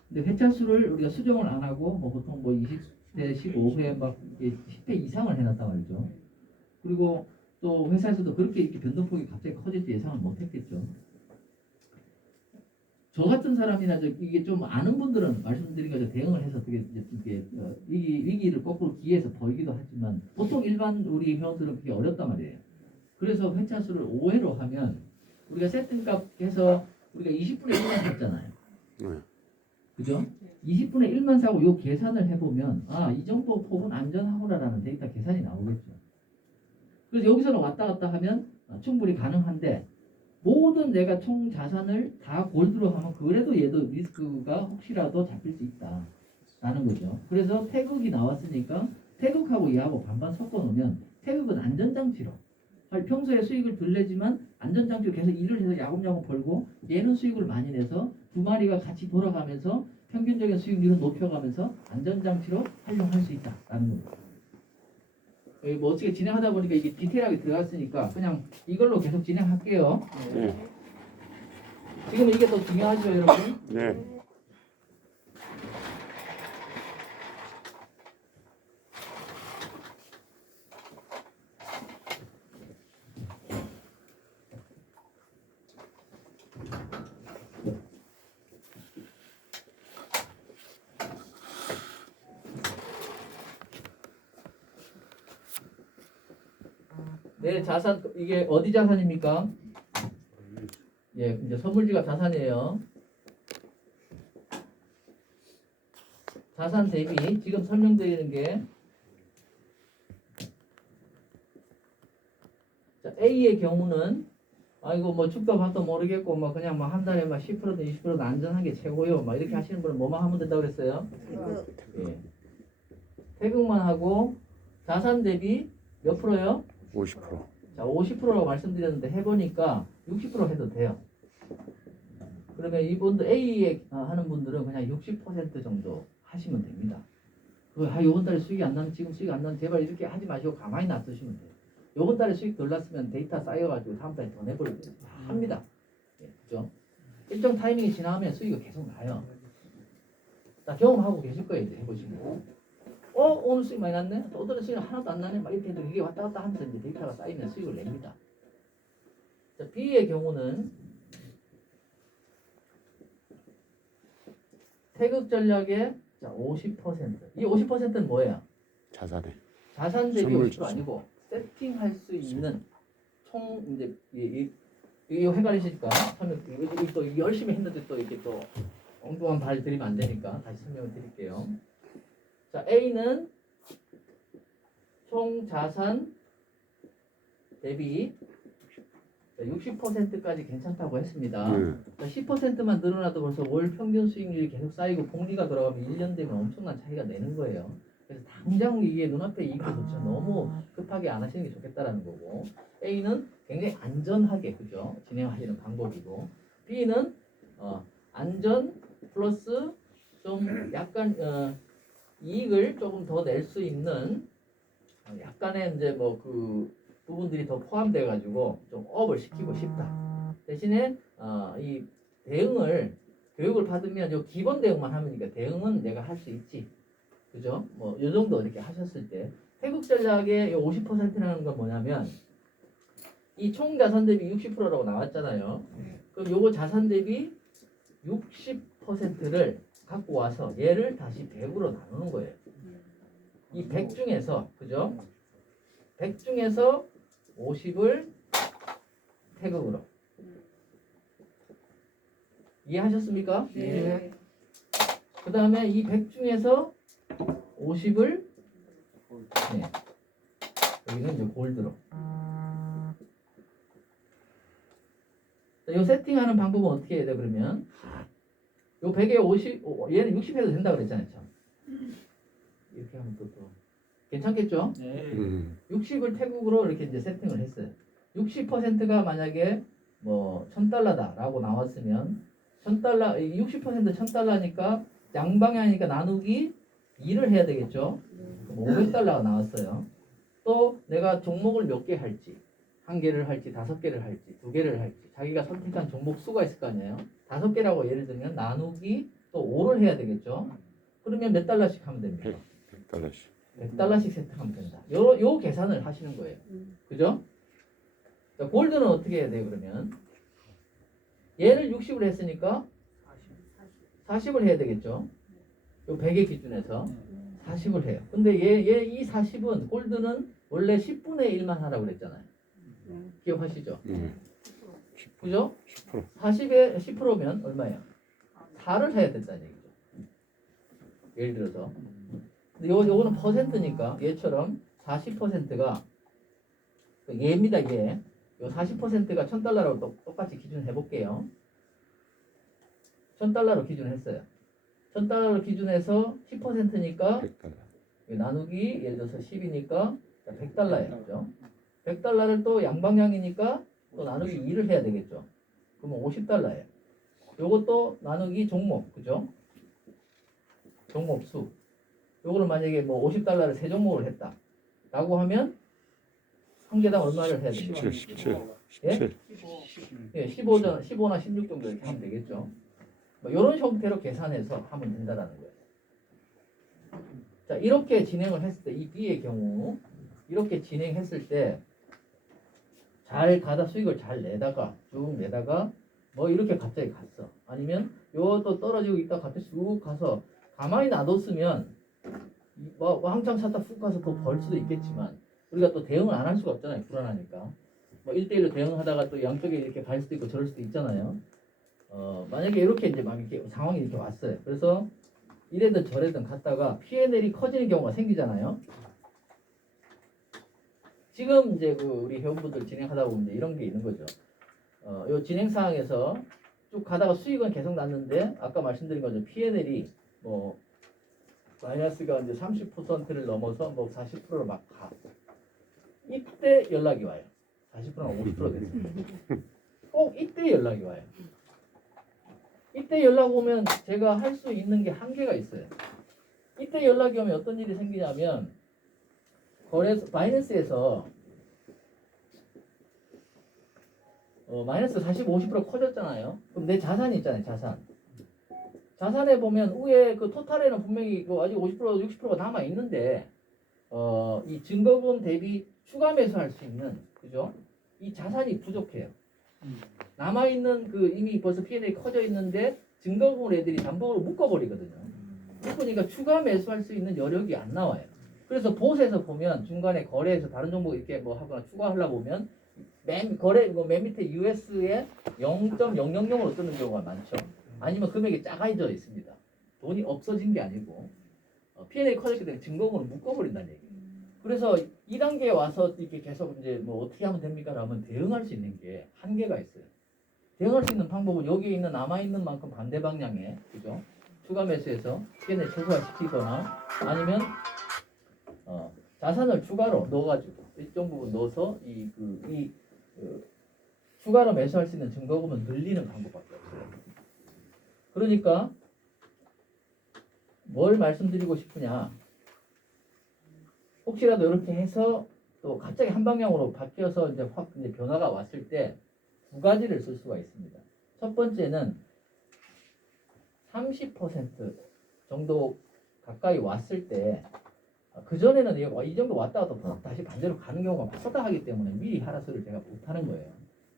근데 회차수를 우리가 수정을 안 하고 뭐 보통 뭐 20대 15회 막 10회 이상을 해놨단 말이죠. 그리고 또 회사에서도 그렇게 이렇게 변동폭이 갑자기 커질 때 예상을 못했겠죠. 저 같은 사람이나 이게 좀 아는 분들은 말씀드린 거죠. 대응을 해서 어떻게 이게 위기를 거꾸로 기회에서 벌기도 하지만 보통 일반 우리 회원들은 그게 어렵단 말이에요. 그래서 회차수를 5회로 하면 우리가 세팅값 해서 우리가 20분의 1만 샀잖아요. 네. 그죠? 20분의 1만 사고 요 계산을 해보면 이 정도 폭은 안전하구나라는 데이터 계산이 나오겠죠. 그래서 여기서는 왔다 갔다 하면 충분히 가능한데 모든 내가 총 자산을 다 골드로 하면 그래도 얘도 리스크가 혹시라도 잡힐 수 있다라는 거죠. 그래서 태극이 나왔으니까 태극하고 얘하고 반반 섞어 놓으면 태극은 안전장치로 평소에 수익을 덜 내지만 안전장치로 계속 일을 해서 야금야금 벌고 얘는 수익을 많이 내서 두 마리가 같이 돌아가면서 평균적인 수익률을 높여가면서 안전장치로 활용할 수 있다라는 겁니다. 뭐 어떻게 진행하다 보니까 이게 디테일하게 들어갔으니까 그냥 이걸로 계속 진행할게요. 네. 지금 이게 더 중요하죠, 여러분? 네. 네, 자산 이게 어디 자산입니까? 예, 이제 선물지갑 자산이에요. 자산 대비 지금 설명드리는 게 자, A의 경우는 이거 뭐 축도 밥도 모르겠고 뭐 그냥 뭐 한 달에 막 10%든 20%든 안전한 게 최고요. 막 이렇게 하시는 분은 뭐만 하면 된다고 그랬어요? 예. 태극만 하고 자산 대비 몇 프로요? 50%. 자, 50%라고 말씀드렸는데 해보니까 60% 해도 돼요. 그러면 이분들 A에 하는 분들은 그냥 60% 정도 하시면 됩니다. 이번 달에 수익이 안 나면 지금 수익 안 나면 제발 이렇게 하지 마시고 가만히 놔두시면 돼요. 이번 달에 수익 덜 났으면 데이터 쌓여가지고 다음 달에 더 내버리고 합니다. 예, 그죠? 일정 타이밍이 지나면 수익이 계속 나요. 자, 경험하고 계실 거예요. 이제 해보시고. 오늘 수익 많이 났네? 또 오늘은 수익 하나도 안 나네? 막 이렇게 해도 이게 왔다 갔다 하면서 이제 데이터가 쌓이면 수익을 냅니다. 자, B의 경우는 태극 전략의 50%. 이 50%는 뭐예요? 자산에. 자산 대비 선물 50% 아니고 세팅할 수 있는 총 이제 이거 헷갈리시니까 처음에 또 열심히 했는데 또 이렇게 또 엉뚱한 말 드리면 안 되니까 다시 설명을 드릴게요. 자, A는 총 자산 대비 60%까지 괜찮다고 했습니다. 네. 10%만 늘어나도 벌써 월 평균 수익률이 계속 쌓이고 복리가 돌아가면 1년 되면 엄청난 차이가 내는 거예요. 그래서 당장 이게 눈앞에 이익을 보죠. 너무 급하게 안 하시는 게 좋겠다라는 거고, A는 굉장히 안전하게 그죠 진행하시는 방법이고, B는 안전 플러스 좀 약간 이익을 조금 더 낼 수 있는 약간의 이제 뭐 그 부분들이 더 포함돼 가지고 좀 업을 시키고 싶다. 대신에 이 대응을 교육을 받으면 요 기본 대응만 하면니까 대응은 내가 할 수 있지. 그죠? 뭐 요 정도 이렇게 하셨을 때 태국 전략의 요 50%라는 건 뭐냐면 이 총 자산 대비 60%라고 나왔잖아요. 그럼 요거 자산 대비 60%를 갖고 와서 얘를 다시 100으로 나누는 거예요. 이 100 중에서 그죠? 100 중에서 50을 태극으로. 이해하셨습니까? 네. 그 다음에 이 100 중에서 50을 여기는 이제 골드로. 이 세팅하는 방법은 어떻게 해야 돼 그러면? 요 100에 50, 얘는 60 해도 된다 그랬잖아요. 참. 이렇게 하면 또 괜찮겠죠? 네. 60을 태국으로 이렇게 이제 세팅을 했어요. 60%가 만약에 뭐 $1,000다라고 나왔으면 60% $1,000니까 양방향이니까 나누기 2를 해야 되겠죠. 그럼 $500가 나왔어요. 또 내가 종목을 몇 개 할지 한 개를 할지 5개를 할지 2개를 할지 자기가 선택한 종목 수가 있을 거 아니에요. 5개라고 예를 들면 나누기 또 5를 해야 되겠죠. 그러면 몇 달러씩 하면 됩니까? 100달러씩. 100달러씩 세탁하면 된다. 요 계산을 하시는 거예요. 그죠? 자, 골드는 어떻게 해야 돼요, 그러면? 얘를 60을 했으니까 40을 해야 되겠죠? 요 100의 기준에서 40을 해요. 근데 이 40은 골드는 원래 10분의 1만 하라고 그랬잖아요. 기억하시죠? 그죠? 10%. 40에 10%면 얼마예요? 4를 해야 된다는 얘기죠. 예를 들어서. 근데 요거는 퍼센트니까 얘처럼 40%가 얘입니다, 얘. 요 40%가 1000달러라고 똑같이 기준 해볼게요. 1000달러로 기준했어요. 1000달러로 기준해서 10%니까 100달러. 나누기 예를 들어서 10이니까 100달러예요. 그죠? 100달러를 또 양방향이니까 또 나누기 2를 해야 되겠죠. 그러면 50달러예요. 요것도 나누기 종목, 그죠? 종목 수. 요거를 만약에 뭐 50달러를 세 종목을 했다. 라고 하면 한 개당 얼마를 해야 됩니까? 17. 예? 예, 15나 16 정도 이렇게 하면 되겠죠. 뭐 이런 형태로 계산해서 하면 된다라는 거예요. 자, 이렇게 진행을 했을 때, 이 B의 경우, 이렇게 진행했을 때, 잘 가다 수익을 잘 내다가, 쭉 내다가, 뭐 이렇게 갑자기 갔어. 아니면, 요것도 떨어지고 있다 갑자기 쭉 가서, 가만히 놔뒀으면, 뭐 한참 샀다 훅 가서 또 벌 수도 있겠지만, 우리가 또 대응을 안 할 수가 없잖아요. 불안하니까. 뭐 1대1로 대응하다가 또 양쪽에 이렇게 갈 수도 있고 저럴 수도 있잖아요. 만약에 이렇게 이제 막 이렇게 상황이 이렇게 왔어요. 그래서 이래든 저래든 갔다가 P&L이 커지는 경우가 생기잖아요. 지금 이제 그 우리 회원분들 진행하다 보면 이제 이런 게 있는 거죠. 요 진행 상황에서 쭉 가다가 수익은 계속 났는데 아까 말씀드린 것처럼 P&L이 뭐 마이너스가 이제 30%를 넘어서 뭐 40%로 막 가. 이때 연락이 와요. 40%나 50% 됐어요. 꼭 이때 연락이 와요. 이때 연락 오면 제가 할 수 있는 게 한계가 있어요. 이때 연락이 오면 어떤 일이 생기냐면 바이낸스에서 마이너스 40, 50% 커졌잖아요. 그럼 내 자산이 있잖아요. 자산에 보면 위에 그 토탈에는 분명히 그 아직 50%, 60%가 남아 있는데 이 증거금 대비 추가 매수할 수 있는 그죠? 이 자산이 부족해요. 남아 있는 그 이미 벌써 P&L이 커져 있는데 증거금을 애들이 담보로 묶어버리거든요. 묶으니까 추가 매수할 수 있는 여력이 안 나와요. 그래서 보스에서 보면 중간에 거래해서 다른 종목 이렇게 뭐 하거나 추가하려고 보면 맨 밑에 US에 0.000으로 뜨는 경우가 많죠. 아니면 금액이 작아져 있습니다. 돈이 없어진 게 아니고 P&L이 커졌기 때문에 증거금을 묶어버린다는 얘기예요. 그래서 2단계에 와서 이렇게 계속 이제 뭐 어떻게 하면 됩니까? 라면 대응할 수 있는 게 한계가 있어요. 대응할 수 있는 방법은 여기에 있는 남아있는 만큼 반대 방향에 그죠? 추가 매수해서 P&L 최소화시키거나 아니면 자산을 추가로 넣어가지고 일정 부분 넣어서 추가로 매수할 수 있는 증거금을 늘리는 방법밖에 없어요. 그러니까 뭘 말씀드리고 싶으냐? 혹시라도 이렇게 해서 또 갑자기 한 방향으로 바뀌어서 이제 확 이제 변화가 왔을 때 두 가지를 쓸 수가 있습니다. 첫 번째는 30% 정도 가까이 왔을 때 그 전에는 이 정도 왔다가 또 다시 반대로 가는 경우가 허다하기 때문에 미리 하라소리를 제가 못하는 거예요.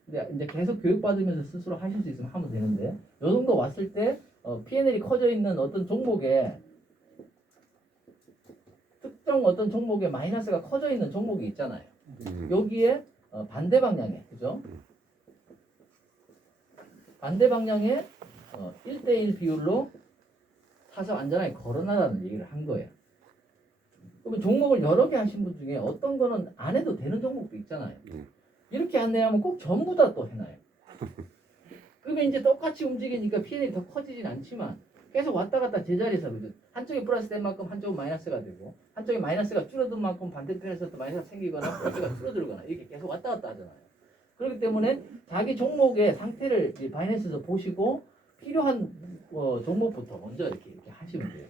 근데 이제 계속 교육받으면서 스스로 하실 수 있으면 하면 되는데 이 정도 왔을 때 P&L이 커져 있는 어떤 종목에 특정 어떤 종목에 마이너스가 커져 있는 종목이 있잖아요. 여기에 반대 방향에 그죠? 반대 방향에 1대1 비율로 사서 안전하게 걸어놔라는 얘기를 한 거예요. 그러면 종목을 여러 개 하신 분 중에 어떤 거는 안 해도 되는 종목도 있잖아요. 이렇게 안내하면 꼭 전부 다 또 해놔요. 그러면 이제 똑같이 움직이니까 P&L이 더 커지진 않지만 계속 왔다 갔다 제자리에서 그죠? 한쪽이 플러스 된 만큼 한쪽은 마이너스가 되고 한쪽이 마이너스가 줄어든 만큼 반대편에서 또 마이너스가 생기거나 플러스가 줄어들거나 이렇게 계속 왔다 갔다 하잖아요. 그렇기 때문에 자기 종목의 상태를 바이낸스에서 보시고 필요한 종목부터 먼저 이렇게 하시면 돼요.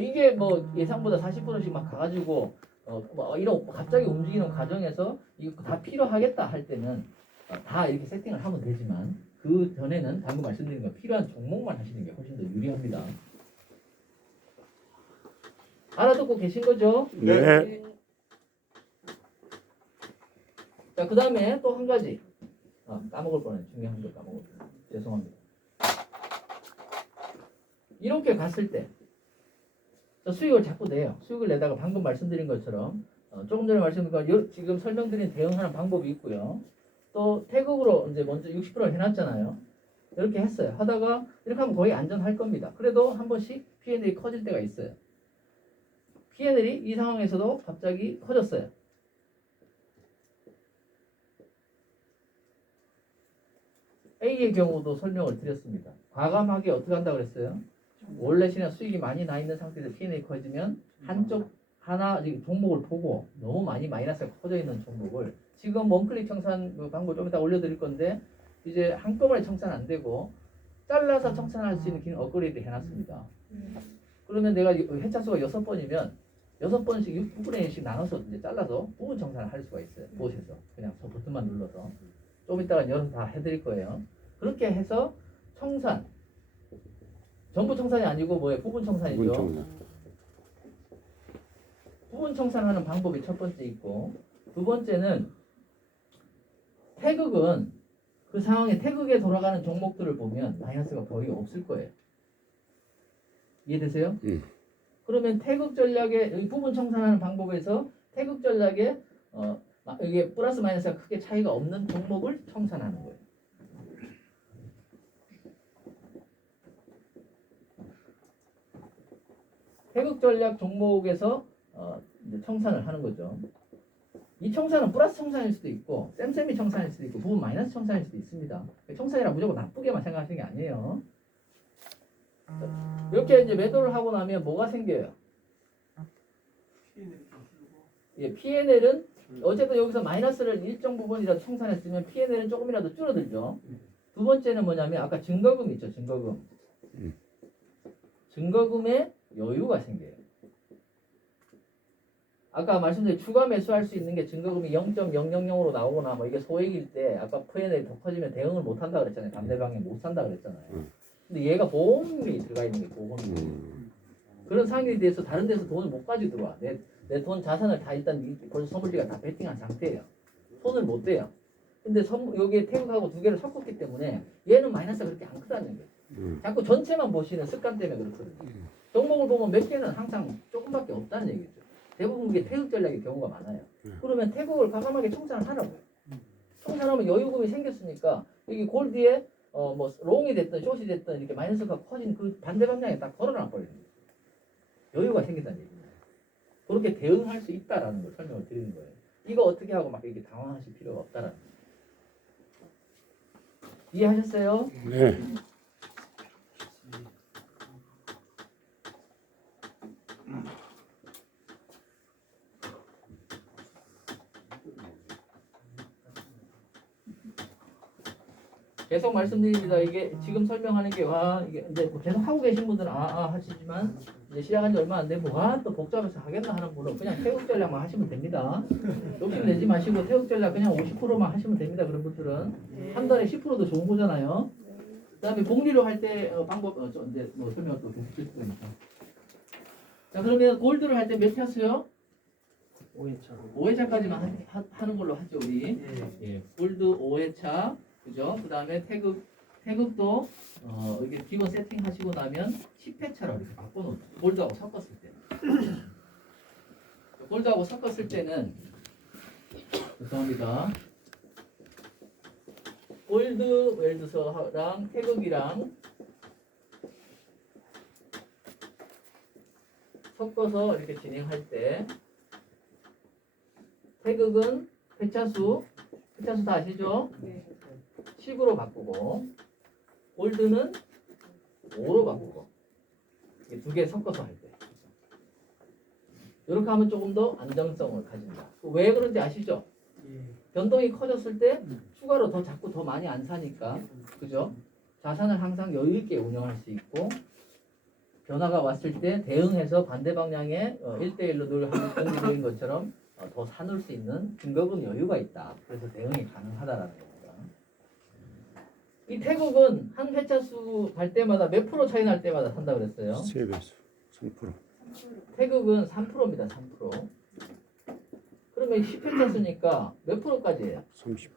이게 뭐 예상보다 40%씩 막 가가지고 뭐 이런 갑자기 움직이는 과정에서 이거 다 필요하겠다 할 때는 다 이렇게 세팅을 하면 되지만 그 전에는 방금 말씀드린 거 필요한 종목만 하시는 게 훨씬 더 유리합니다. 알아듣고 계신 거죠? 네. 자, 그 다음에 또 한 가지. 까먹을 뻔했네. 중요한 거 까먹을 뻔했네. 죄송합니다. 이렇게 갔을 때 수익을 자꾸 내요. 수익을 내다가 방금 말씀드린 것처럼 조금 전에 말씀드린 거 지금 설명드린 대응하는 방법이 있고요. 또 태극으로 이제 먼저 60%를 해놨잖아요. 이렇게 했어요. 하다가 이렇게 하면 거의 안전할 겁니다. 그래도 한 번씩 P&L이 커질 때가 있어요. P&L이 이 상황에서도 갑자기 커졌어요. A의 경우도 설명을 드렸습니다. 과감하게 어떻게 한다고 그랬어요? 원래시나 수익이 많이 나 있는 상태에서 P&L이 커지면 한쪽 하나 종목을 보고 너무 많이 마이너스가 커져 있는 종목을 지금 원클릭 청산 그 방법 좀 이따 올려드릴 건데 이제 한꺼번에 청산 안 되고 잘라서 청산할 수 있는 기능 업그레이드 해놨습니다. 그러면 내가 회차수가 6번이면 6번씩 6분의 1씩 나눠서 이제 잘라서 부분 청산을 할 수가 있어요. 보시에서 그냥 버튼만 눌러서 좀 이따가 여러분 다 해드릴 거예요. 그렇게 해서 청산 전부 청산이 아니고 뭐예요? 부분 청산이죠. 부분 청산하는 방법이 첫 번째 있고 두 번째는 태극은 그 상황에 태극에 돌아가는 종목들을 보면 마이너스가 거의 없을 거예요. 이해되세요? 그러면 태극 전략의 부분 청산하는 방법에서 태극 전략에 이게 플러스 마이너스가 크게 차이가 없는 종목을 청산하는 거예요. 태극 전략 종목에서 이제 청산을 하는 거죠. 이 청산은 플러스 청산일 수도 있고 쌤쌤이 청산일 수도 있고 부분 마이너스 청산일 수도 있습니다. 청산이라 무조건 나쁘게만 생각하시는 게 아니에요. 이렇게 이제 매도를 하고 나면 뭐가 생겨요? 예, P&L은 어쨌든 여기서 마이너스를 일정 부분이라도 청산했으면 P&L은 조금이라도 줄어들죠. 두 번째는 뭐냐면 아까 증거금 있죠, 증거금. 증거금에 여유가 생겨요. 아까 말씀드린 추가 매수할 수 있는 게 증거금이 0.000으로 나오거나 뭐 이게 소액일 때 아까 P&L이 더 커지면 대응을 못 한다 그랬잖아요. 반대방에 못 산다 그랬잖아요. 근데 얘가 보험이 들어가 있는 게 보험이. 그런 상황에 대해서 다른 데서 돈을 못 가지고 들어와. 내 돈 자산을 다 일단 벌써 선물리가 다 베팅한 상태예요. 손을 못 대요. 근데 여기에 태극하고 두 개를 섞었기 때문에 얘는 마이너스가 그렇게 안 크다는 거예요. 자꾸 전체만 보시는 습관 때문에 그렇거든요. 종목을 보면 몇 개는 항상 조금밖에 없다는 얘기죠. 대부분 그게 태극 전략의 경우가 많아요. 그러면 태극을 과감하게 청산을 하라고요. 청산하면 여유금이 생겼으니까 여기 골드에 뭐 롱이 됐든 숏이 됐든 이렇게 마이너스가 커진 그 반대 방향에 딱 걸어놔 버리는 거예요. 여유가 생긴다는 얘기입니다. 그렇게 대응할 수 있다라는 걸 설명을 드리는 거예요. 이거 어떻게 하고 막 이렇게 당황하실 필요가 없다라는 거예요. 이해하셨어요? 네. 계속 말씀드립니다. 이게 지금 설명하는 게 이게 이제 뭐 계속 하고 계신 분들은 하시지만 이제 시작한 지 얼마 안 되고 또 복잡해서 하겠나 하는 분은 그냥 태극 전략만 하시면 됩니다. 욕심 내지 마시고 태극 전략 그냥 50%만 하시면 됩니다. 그런 분들은 한 달에 10%도 좋은 거잖아요. 그다음에 복리로 할 때 방법 이제 뭐 설명 또 계속 드릴 거니까. 자, 그러면 골드를 할 때 몇 회수요? 5회차까지만 하는 걸로 하죠 우리. 예, 골드 5회차. 그죠? 그 다음에 태극도 이렇게 기본 세팅하시고 나면 10회차로 이렇게 바꿔놓죠. 골드하고 섞었을 때. 골드하고 섞었을 때는 죄송합니다. 골드 웰드서랑 태극이랑 섞어서 이렇게 진행할 때 태극은 회차수 다 아시죠? 네. 10으로 바꾸고 골드는 5로 바꾸고 두 개 섞어서 할 때 이렇게 하면 조금 더 안정성을 가진다. 왜 그런지 아시죠? 변동이 커졌을 때 추가로 자꾸 더 많이 안 사니까 그죠? 자산을 항상 여유 있게 운영할 수 있고 변화가 왔을 때 대응해서 반대 방향에 1대1로 늘 공개적인 것처럼 더 사놓을 수 있는 증거금 여유가 있다. 그래서 대응이 가능하다라는 겁니다. 이 태국은 한 회차수 갈 때마다 몇 프로 차이 날 때마다 산다 그랬어요. 3배수 3%. 태국은 3%입니다. 3%. 그러면 10회차수니까 몇 프로까지예요? 30.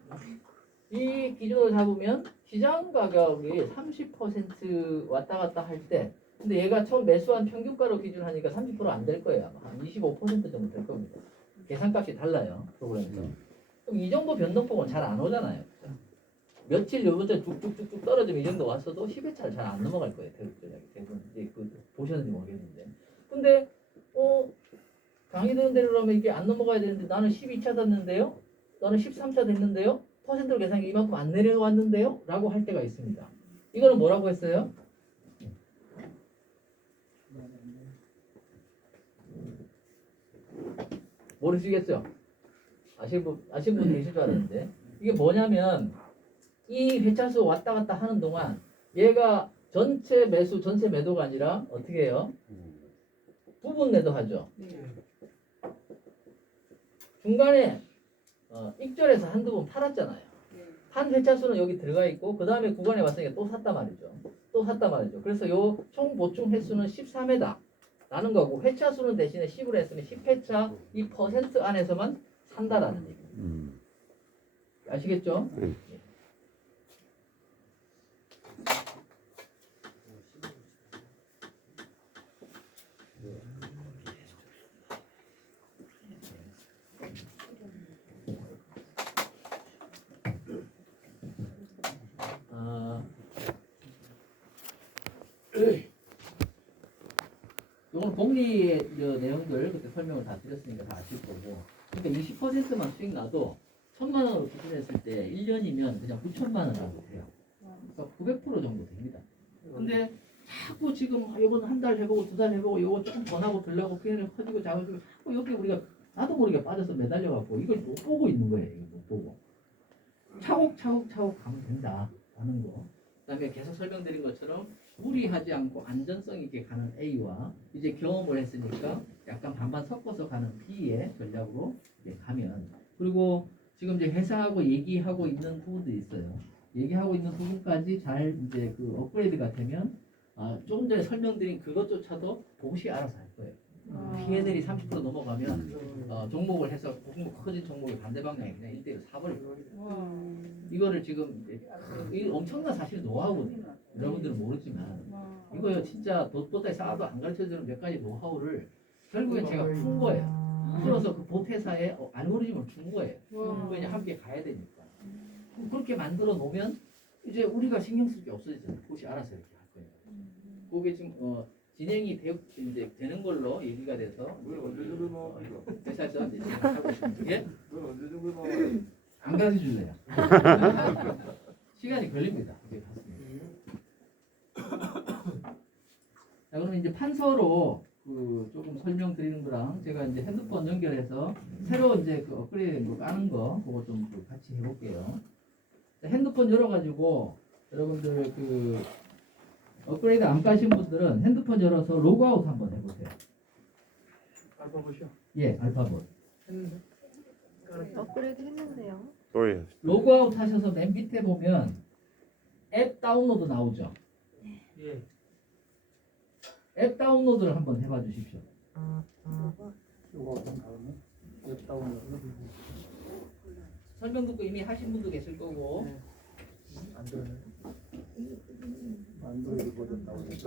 이 기준으로 잡으면 시장 가격이 30% 왔다 갔다 할 때, 근데 얘가 처음 매수한 평균가로 기준하니까 30% 안 될 거예요. 아마 한 25% 정도 될 겁니다. 계산값이 달라요. 프로그램에서. 그럼 이 정도 변동폭은 잘 안 오잖아요. 그죠? 며칠 요번에 쭉쭉쭉쭉 떨어지면 이 정도 왔어도 10회차를 잘 안 넘어갈 거예요. 태국 전략이. 대부분 이제 그 보셨는지 모르겠는데. 근데 강의 드는 대로라면 이게 안 넘어가야 되는데 나는 12차 됐는데요. 나는 13차 됐는데요. 퍼센트로 계산이 이만큼 안 내려왔는데요. 라고 할 때가 있습니다. 이거는 뭐라고 했어요? 모르시겠죠? 아시는 분 계실 줄 알았는데 이게 뭐냐면 이 회차수 왔다 갔다 하는 동안 얘가 전체 매수, 전체 매도가 아니라 어떻게 해요? 부분 매도하죠. 중간에 익절해서 한두 번 팔았잖아요. 한 회차수는 여기 들어가 있고 그 다음에 구간에 왔으니까 또 샀단 말이죠. 또 샀단 말이죠. 그래서 요 총 보충 횟수는 13회다 라는 거고 회차수는 대신에 10으로 했으면 10회차 이 퍼센트 안에서만 산다라는 얘기입니다. 아시겠죠? 이건 복리의 내용들 그때 설명을 다 드렸으니까 다 아실 거고. 그러니까 20%만 수익 나도 1,000만 원으로 기준했을 때 1년이면 그냥 9천만 원이라고 해요. 그러니까 900% 정도 됩니다. 근데 자꾸 지금 이번 한 달 해보고 2달 해보고 이거 조금 더 나고 들라고 피해를 커지고 작아지고 자꾸 여기 우리가 나도 모르게 빠져서 매달려 갖고 이걸 못 보고 있는 거예요. 이거 못 보고 차곡차곡 가면 된다라는 거. 그다음에 계속 설명드린 것처럼 무리하지 않고 안전성 있게 가는 A와 이제 경험을 했으니까 약간 반반 섞어서 가는 B의 전략으로 이제 가면, 그리고 지금 이제 회사하고 얘기하고 있는 부분들이 있어요. 얘기하고 있는 부분까지 잘 이제 그 업그레이드가 되면 조금 전에 설명드린 그것조차도 동시에 알아서 할 거예요. 피해들이 30% 넘어가면 종목을 해서 커진 종목의 반대 방향에 그냥 1대1로 사버릴 거예요. 이거를 지금 이게 엄청난 사실 노하우거든요. 여러분들은 모르지만 이거요 진짜 돗보따리 쌓아도 안 가르쳐주는 몇 가지 노하우를 결국엔 제가 푼 거예요. 풀어서 그 보태사에 알고리즘을 준 거예요. 왜냐 함께 가야 되니까. 그렇게 만들어 놓으면 이제 우리가 신경 쓸 게 없어지잖아요. 그것이 알아서 이렇게 할 거예요. 그게 지금 진행이 이제 되는 걸로 얘기가 돼서 회사에서 이제 하고 있습니다. 예? 안 가르쳐 줄래요. 시간이 걸립니다. 그게 자, 그러면 이제 판서로 그 조금 설명드리는 거랑 제가 이제 핸드폰 연결해서 새로 이제 그 업그레이드 거 까는 거 그거 좀 같이 해볼게요. 자, 핸드폰 열어가지고 여러분들 그 업그레이드 안 까신 분들은 핸드폰 열어서 로그아웃 한번 해보세요. 알파봇이요? 예, 알파봇. 했는데. 업그레이드 했는데요. 또 해요. 로그아웃 하셔서 맨 밑에 보면 앱 다운로드 나오죠. 예. 앱 다운로드를 한번 해봐 주십시오. 요거 다음에 웹 다운로드. 설명 듣고 이미 하신 분도 계실 거고. 네. 안드로이드 버전 다운로드.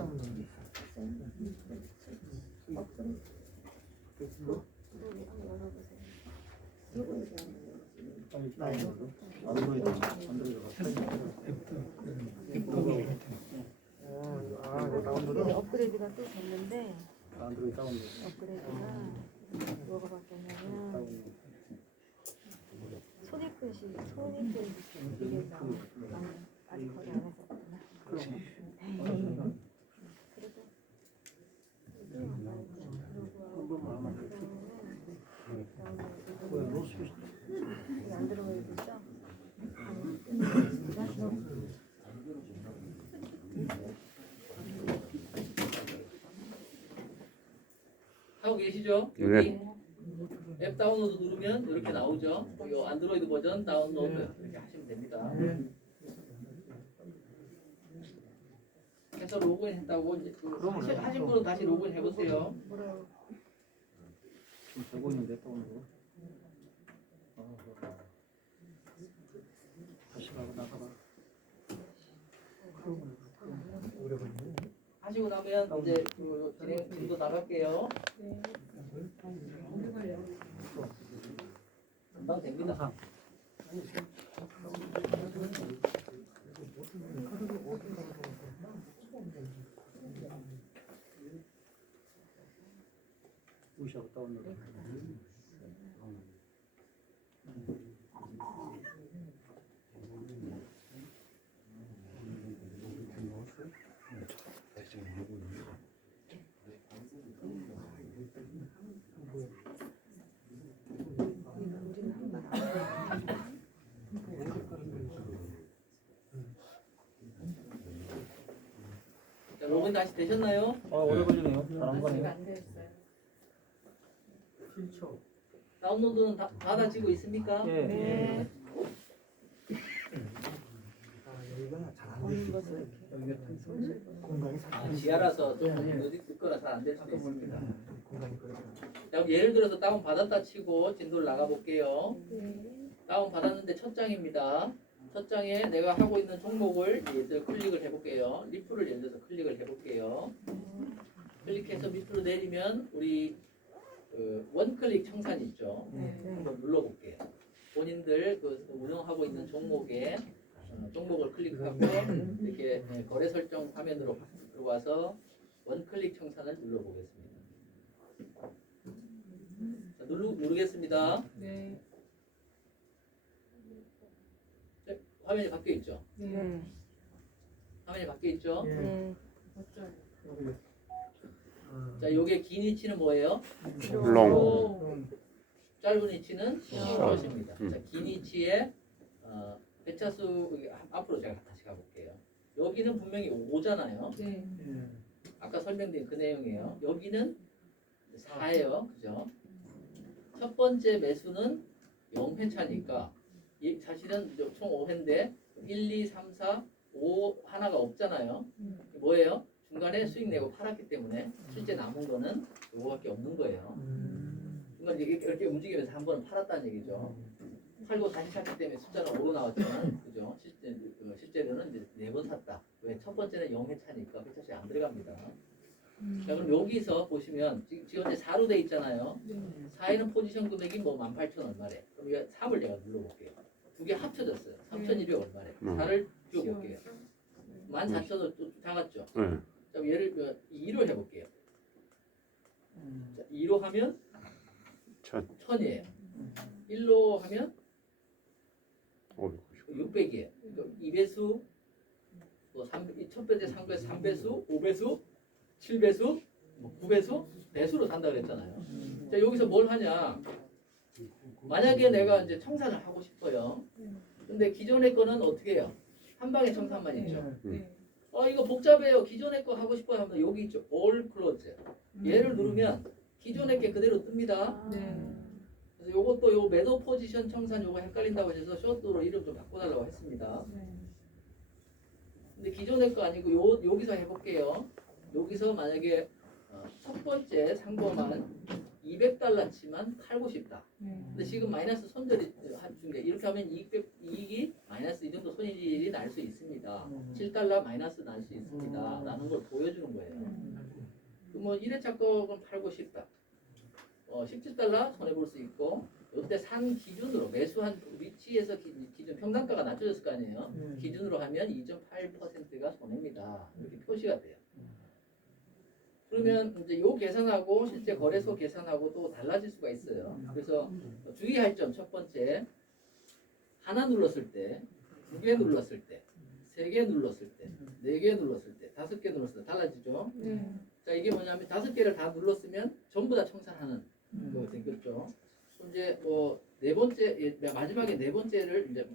빨리 다운로드. 이거 다운로드. 이게 업그레이드가 또 됐는데 안드로이드 다운로드. 업그레이드가 뭐가 바뀌었냐면 손익분시 이게 아직 거의 안 했었구나. 그래도 안드로이드죠? 하고 계시죠? 네. 여기 앱 다운로드 누르면 이렇게 나오죠. 이 안드로이드 버전 다운로드 이렇게 하시면 됩니다. 해서 로그인 했다고 이제 하신 분은 다시 로그인 해보세요. 지금 되고 있는데 다운로드. 다시 가고 나가봐. 오래 걸리네. 하시고 나면 이제 그 진행도 나갈게요. 금방 됩니다. 무시하고 다운로드. 자, 로그인 다시 되셨나요? 오래 걸리네요. 잘한 거네요. 안 되었어요. 7초. 다운로드는 다 받아지고 있습니까? 예. 네. 여기가 잘안 보는 것을 여기가 공간이 지하라서 좀 어디 듣거나 잘 안 될 수도 있습니다. 공간이 그래요. 자, 그럼 예를 들어서 다운 받았다 치고 진도를 나가 볼게요. 다운 받았는데 첫 장입니다. 첫 장에 내가 하고 있는 종목을 예를 클릭을 해볼게요. 리플을 예를 들어서 클릭을 해볼게요. 클릭해서 밑으로 내리면 우리 그 원클릭 청산 있죠. 한번 눌러볼게요. 본인들 그 운영하고 있는 종목에 종목을 클릭하고 이렇게 거래 설정 화면으로 들어와서 원클릭 청산을 눌러보겠습니다. 자, 누르겠습니다. 네. 네, 화면이 바뀌어 있죠. 네. 화면이 바뀌어 있죠. 네. 여기. 자, 요게 긴 위치는 뭐예요? 롱. 짧은 위치는 숏입니다. 음. 자, 긴 위치에 배차수 앞으로 제가 다시 가볼게요. 여기는 분명히 5잖아요. 네. 아까 설명드린 그 내용이에요. 여기는 4예요. 그죠? 첫 번째 매수는 0회차니까 사실은 총 5회인데 1, 2, 3, 4, 5 하나가 없잖아요. 뭐예요? 중간에 수익 내고 팔았기 때문에 실제 남은 거는 요거밖에 없는 거예요. 중간에 이렇게 움직이면서 한 번은 팔았다는 얘기죠. 팔고 다시 샀기 때문에 숫자는 5로 나왔지만 그죠? 실제로는 이제 4번 샀다. 왜? 첫 번째는 0회차니까 회차수에 안 들어갑니다. 자, 그럼 여기서 보시면 지금 현재 4로 돼 있잖아요. 4에는 포지션 금액이 뭐 18,000 얼마래. 그럼 이거 3을 제가 눌러볼게요. 두 개 합쳐졌어요. 3,200 얼마래. 4를 지워볼게요. 14,000원 또 작았죠. 네. 자, 얘를 2로 해볼게요. 자, 2로 하면 1,000이에요. 1로 하면 600이에요. 2배수, 뭐 첫 번째 3배수, 3배수, 5배수, 7배수, 9배수, 배수로 산다고 했잖아요. 자, 여기서 뭘 하냐? 만약에 내가 이제 청산을 하고 싶어요. 근데 기존의 거는 어떻게 해요? 한 방에 청산만 있죠. 이거 복잡해요. 기존의 거 하고 싶어요 하면 여기 있죠. All Close. 얘를 누르면 기존의 게 그대로 뜹니다. 그래서 요것도 요 매도 포지션 청산 요거 헷갈린다고 해서 숏으로 이름 좀 바꿔달라고 했습니다. 근데 기존의 거 아니고 여기서 해볼게요. 여기서 만약에 첫 번째 상범한 200달러치만 팔고 싶다. 근데 지금 마이너스 손절이 중에 이렇게 하면 이익이 마이너스 이 정도 손실이 날 수 있습니다. 7달러 마이너스 날 수 있습니다. 라는 걸 보여주는 거예요. 뭐 1회차 거는 팔고 싶다. 17달러 손해볼 수 있고 이때 산 기준으로 매수한 위치에서 기준 평단가가 낮춰졌을 거 아니에요. 기준으로 하면 2.8%가 손해입니다. 이렇게 표시가 돼요. 그러면 이제 요 계산하고 실제 거래소 계산하고 또 달라질 수가 있어요. 그래서 주의할 점 첫 번째, 하나 눌렀을 때, 2개 눌렀을 때, 3개 눌렀을 때, 4개 눌렀을 때, 5개 눌렀을 때 달라지죠. 자, 이게 뭐냐면 5개를 다 눌렀으면 전부 다 청산하는 거 되겠죠. 이제 네 번째 마지막에 네 번째를 이제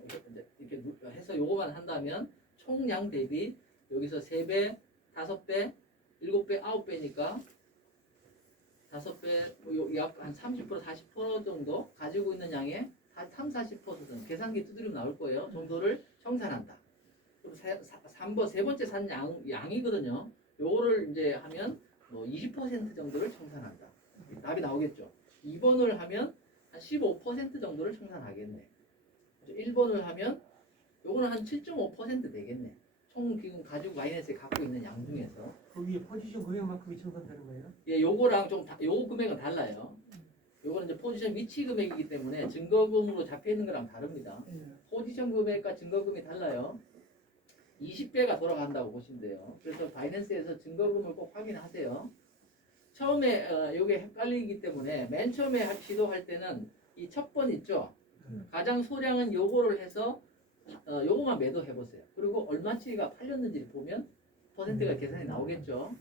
이렇게 해서 요거만 한다면 총량 대비 여기서 3배, 5배, 7배, 9배니까 5배, 약한 30%, 40% 정도 가지고 있는 양의 3, 40% 정도 계산기 두드리면 나올 거예요. 정도를 청산한다. 그럼 3번 세 번째 산 양이거든요. 요거를 이제 하면 뭐 20% 정도를 청산한다. 답이 나오겠죠. 2번을 하면 한 15% 정도를 청산하겠네. 1번을 하면 요거는 한 7.5% 되겠네. 총 지금 가지고 마이너스에 갖고 있는 양 중에서. 그 위에 포지션 금액만큼이 청산되는 거예요? 예, 요거랑 요 금액은 달라요. 요거는 이제 포지션 위치 금액이기 때문에 증거금으로 잡혀 있는 거랑 다릅니다. 포지션 금액과 증거금이 달라요. 20배가 돌아간다고 보시면 돼요. 그래서 바이낸스에서 증거금을 꼭 확인하세요. 처음에 요게 헷갈리기 때문에 맨 처음에 시도할 때는 이 첫 번 있죠. 가장 소량은 요거를 해서 요거만 매도해 보세요. 그리고 얼마치가 팔렸는지를 보면 퍼센트가 계산이 나오겠죠.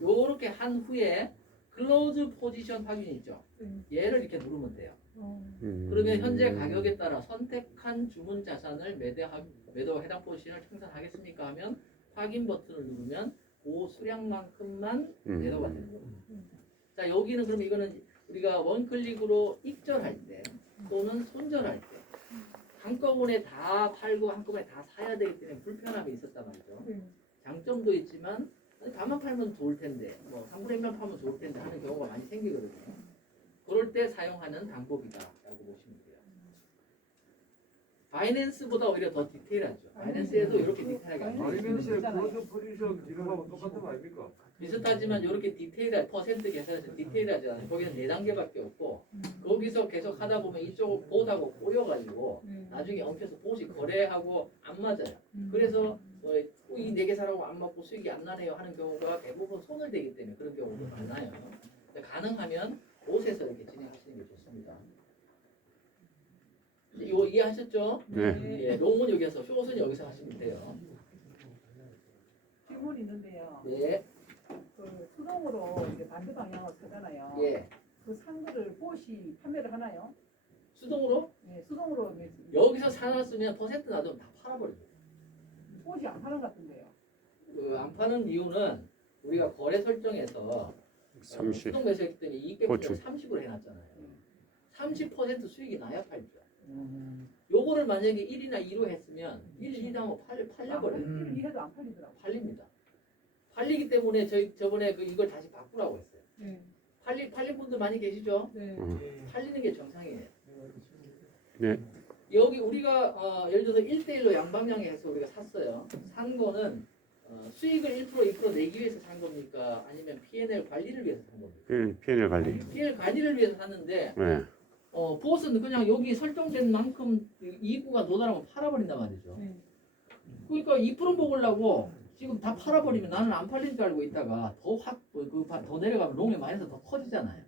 요렇게 한 후에 클로즈 포지션 확인 있죠. 얘를 이렇게 누르면 돼요. 그러면 현재 가격에 따라 선택한 주문 자산을 매도 해당 포지션을 청산하겠습니까 하면 확인 버튼을 누르면 그 수량만큼만 매도가 되는 거예요. 자, 여기는 그럼 이거는 우리가 원클릭으로 익절할 때 또는 손절할 때 한꺼번에 다 팔고 한꺼번에 다 사야 되기 때문에 불편함이 있었단 말이죠. 장점도 있지만 다만 팔면 좋을 텐데 뭐 3분의 1만 팔면 좋을 텐데 하는 경우가 많이 생기거든요. 그럴 때 사용하는 방법이다라고 보시면 돼요. 바이낸스보다 오히려 더 디테일하죠. 바이낸스에도 이렇게 디테일하게 안 돼요. 마이낸스의 클로즈 포지션 기능하고 똑같은 거 아닙니까? 비슷하지만 이렇게 디테일한 퍼센트 계산해서 디테일하지 않아요. 거기는 4단계밖에 없고 거기서 계속 하다 보면 이쪽을 보다고 꼬여가지고 나중에 엉켜서 보시 거래하고 안 맞아요. 그래서 이 4개 사라고 안 맞고 수익이 안 나네요 하는 경우가 대부분 손을 대기 때문에 그런 경우도 많아요. 가능하면 옷에서 이렇게 진행하시는 게 좋습니다. 이거 이해하셨죠? 네. 예, 롱은 여기서, 숏은 여기서 하시면 돼요. 질문 있는데요. 예, 그 수동으로 이제 반대 방향을 쓰잖아요. 예. 그 산 거를 보시 판매를 하나요? 수동으로 네, 수동으로 여기서 사놨으면 퍼센트 놔두면 다 팔아버려요. 보시 안 하는 것 같은데요. 안 파는 이유는 우리가 거래 설정에서 30. 수동 매수했기 때문에 이익 보충. 배분을 30으로 해놨잖아요. 30% 수익이 나야 팔죠. 요거를 만약에 1이나 2로 했으면 1, 2랑 팔려버려요. 1해도 안 팔리더라고. 팔립니다. 팔리기 때문에 저번에 이걸 다시 바꾸라고 했어요. 네. 팔린 분들 많이 계시죠? 네. 팔리는 게 정상이에요. 네. 여기 우리가 예를 들어서 1대1로 양방향에 해서 우리가 샀어요. 산 거는 수익을 1% 2% 내기 위해서 산 겁니까? 아니면 P&L 관리를 위해서 산 겁니까? P&L 관리. P&L 관리를 위해서 샀는데 네. 보스는 그냥 여기 설정된 만큼 이익구가 노달하면 팔아버린단 말이죠. 네. 그러니까 2% 먹으려고 지금 다 팔아버리면 나는 안 팔린 줄 알고 있다가 더 내려가면 롱의 마이너스 더 커지잖아요.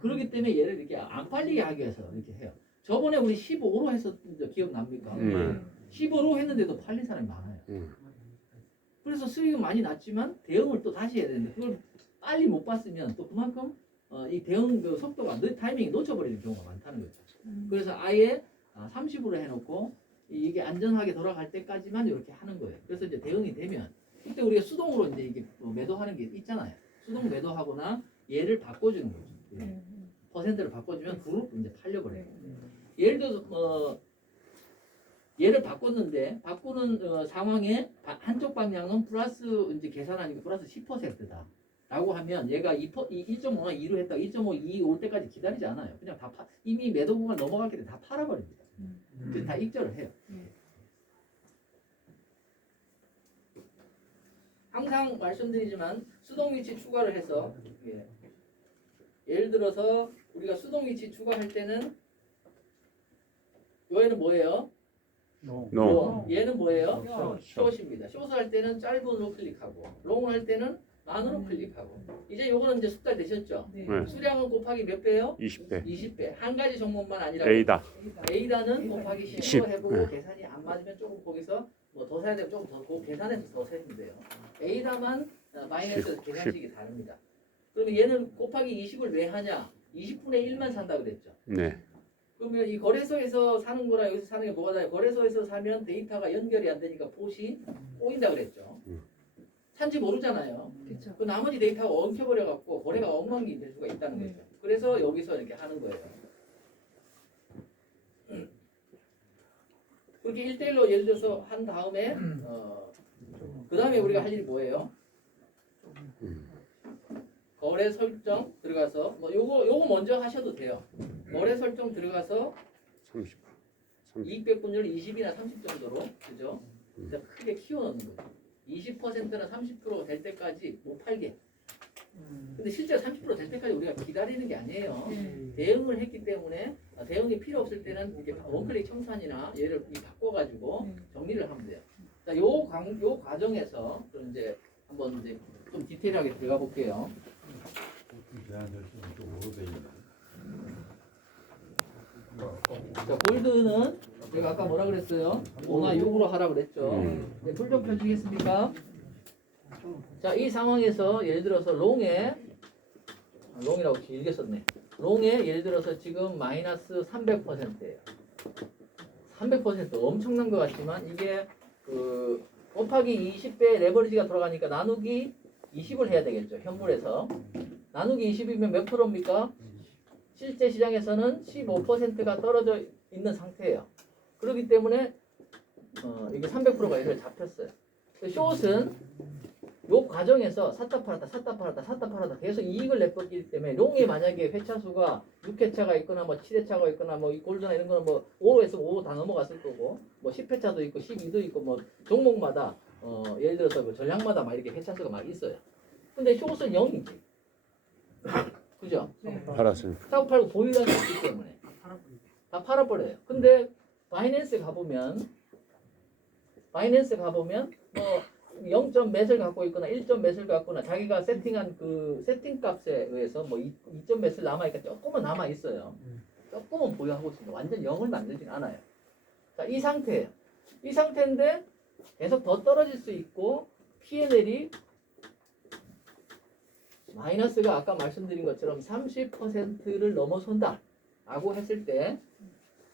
그렇기 때문에 얘를 이렇게 안 팔리게 하기 위해서 이렇게 해요. 저번에 우리 15로 했었던 거 기억납니까? 15로 했는데도 팔린 사람이 많아요. 그래서 수익은 많이 났지만 대응을 또 다시 해야 되는데 그걸 빨리 못 봤으면 또 그만큼 이 대응 그 속도가 타이밍이 놓쳐버리는 경우가 많다는 거죠. 그래서 아예 30으로 해놓고 이게 안전하게 돌아갈 때까지만 이렇게 하는 거예요. 그래서 이제 대응이 되면 그때 우리가 수동으로 이제 이게 매도하는 게 있잖아요. 수동 매도하거나 얘를 바꿔주는 거죠. 예. 퍼센트를 바꿔주면 그룹 이제 팔려버려요. 예를 들어서 얘를 바꿨는데 바꾸는 상황에 한쪽 방향은 플러스 이제 계산하니까 플러스 10%다. 라고 하면 얘가 1.5나 2로 했다가 2.5, 2 올 때까지 기다리지 않아요. 그냥 이미 매도 구간 넘어갔기 때문에 다 팔아버립니다. 그래서 다 익절을 해요. 항상 말씀드리지만 수동 위치 추가를 해서 예를 들어서 우리가 수동 위치 추가할 때는 얘는 뭐예요? No. 얘는 뭐예요? 숏. 숏입니다. 숏을 할 때는 짧은으로 클릭하고 롱을 할 때는 만으로 클릭하고 이제 요거는 이제 숙달 되셨죠? 네. 네. 수량은 곱하기 몇 배요? 20배. 20배. 한 가지 종목만 아니라 A다. A다는 곱하기 10으로 10. 해보고 네. 계산이 안 맞으면 조금 거기서 뭐 더 사야 되면 조금 더 계산해서 더 세면 돼요. A다만 마이너스 10. 계산식이 다릅니다. 그러면 얘는 곱하기 20을 왜 하냐? 20분의 1만 산다 그랬죠. 네. 그러면 이 거래소에서 사는 거랑 여기서 사는 게 뭐가 다르요? 거래소에서 사면 데이터가 연결이 안 되니까 봇이 꼬인다 그랬죠. 산지 모르잖아요. 그렇죠. 그 나머지 데이터가 엉켜버려갖고 거래가 엉망이 될 수가 있다는 거죠. 그래서 여기서 이렇게 하는 거예요. 그렇게 1대1로 예를 들어서 한 다음에 그 다음에 우리가 할 일이 뭐예요? 거래 설정 들어가서 뭐 요거 먼저 하셔도 돼요. 거래 설정 들어가서 30. 이익 배분율 20이나 30 정도로 그죠? 진짜 크게 키워넣는 거죠. 20%나 30%될 때까지 못 팔게. 근데 실제 30%될 때까지 우리가 기다리는 게 아니에요. 대응을 했기 때문에 대응이 필요 없을 때는 이렇게 원클릭 청산이나 얘를 바꿔가지고 정리를 하면 돼요. 자, 요 과정에서 그럼 이제 한번 이제 좀 디테일하게 들어가 볼게요. 자, 골드는 제가 아까 뭐라 그랬어요? 5나 6으로 하라 그랬죠. 네, 불좀 펴주겠습니까? 자, 이 상황에서 예를 들어서 롱이라고 길게 썼네. 롱에 예를 들어서 지금 마이너스 300%예요. 300% 엄청난 것 같지만 이게 그 곱하기 20배 레버리지가 돌아가니까 나누기 20을 해야 되겠죠. 현물에서. 나누기 20이면 몇 프로입니까? 실제 시장에서는 15%가 떨어져 있는 상태예요. 그렇기 때문에 이게 300%가 이렇게 잡혔어요. 숏은 요 과정에서 샀다 팔았다 계속 이익을 내뻗기 때문에 롱에 만약에 회차수가 6회차가 있거나 뭐 7회차가 있거나 뭐 이 골드나 이런 거는 뭐 5에서 5 다 넘어갔을 거고 뭐 10회차도 있고 12도 있고 뭐 종목마다 예를 들어서 그 전략마다 막 이렇게 회차수가 막 있어요. 근데 숏은 0이지. 그죠? 팔았으니까. 사고 팔고 보유가 있기 때문에 다 팔아버려요. 근데 바이낸스 가보면 뭐 0점 몇을 갖고 있거나 1점 몇을 갖거나 자기가 세팅한 그 세팅 값에 의해서 뭐 2점 몇을 남아있니까 조금은 남아있어요. 조금은 보유하고 있습니다. 완전 0을 만들진 않아요. 자, 이 상태예요. 이 상태인데 계속 더 떨어질 수 있고 P&L이 마이너스가 아까 말씀드린 것처럼 30%를 넘어선다 라고 했을 때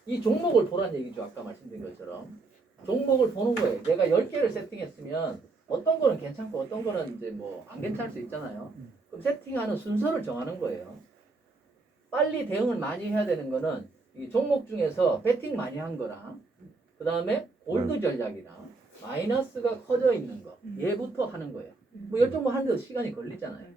이 종목을 보란 얘기죠. 아까 말씀드린 것처럼 종목을 보는 거예요. 내가 10개를 세팅했으면 어떤 거는 괜찮고 어떤 거는 이제 뭐 안 괜찮을 수 있잖아요. 그럼 세팅하는 순서를 정하는 거예요. 빨리 대응을 많이 해야 되는 거는 이 종목 중에서 배팅 많이 한 거랑 그 다음에 골드 전략이랑 마이너스가 커져 있는 거 얘부터 하는 거예요. 뭐 10종목 하는데도 시간이 걸리잖아요.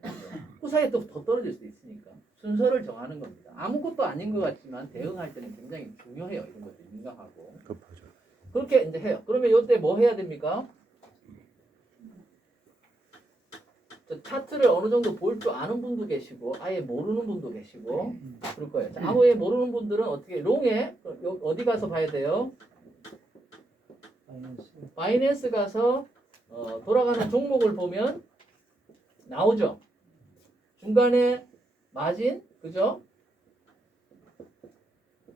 그 사이에 또 더 떨어질 수도 있으니까 순서를 정하는 겁니다. 아무것도 아닌 것 같지만 대응할 때는 굉장히 중요해요. 이런 것도 민감하고 급하죠. 그렇게 이제 해요. 그러면 이때 뭐 해야 됩니까? 저 차트를 어느 정도 볼 줄 아는 분도 계시고 아예 모르는 분도 계시고 그럴 거예요. 자, 아예 모르는 분들은 어떻게 롱에 어디 가서 봐야 돼요? 바이낸스 가서 돌아가는 종목을 보면 나오죠. 중간에 마진 그죠?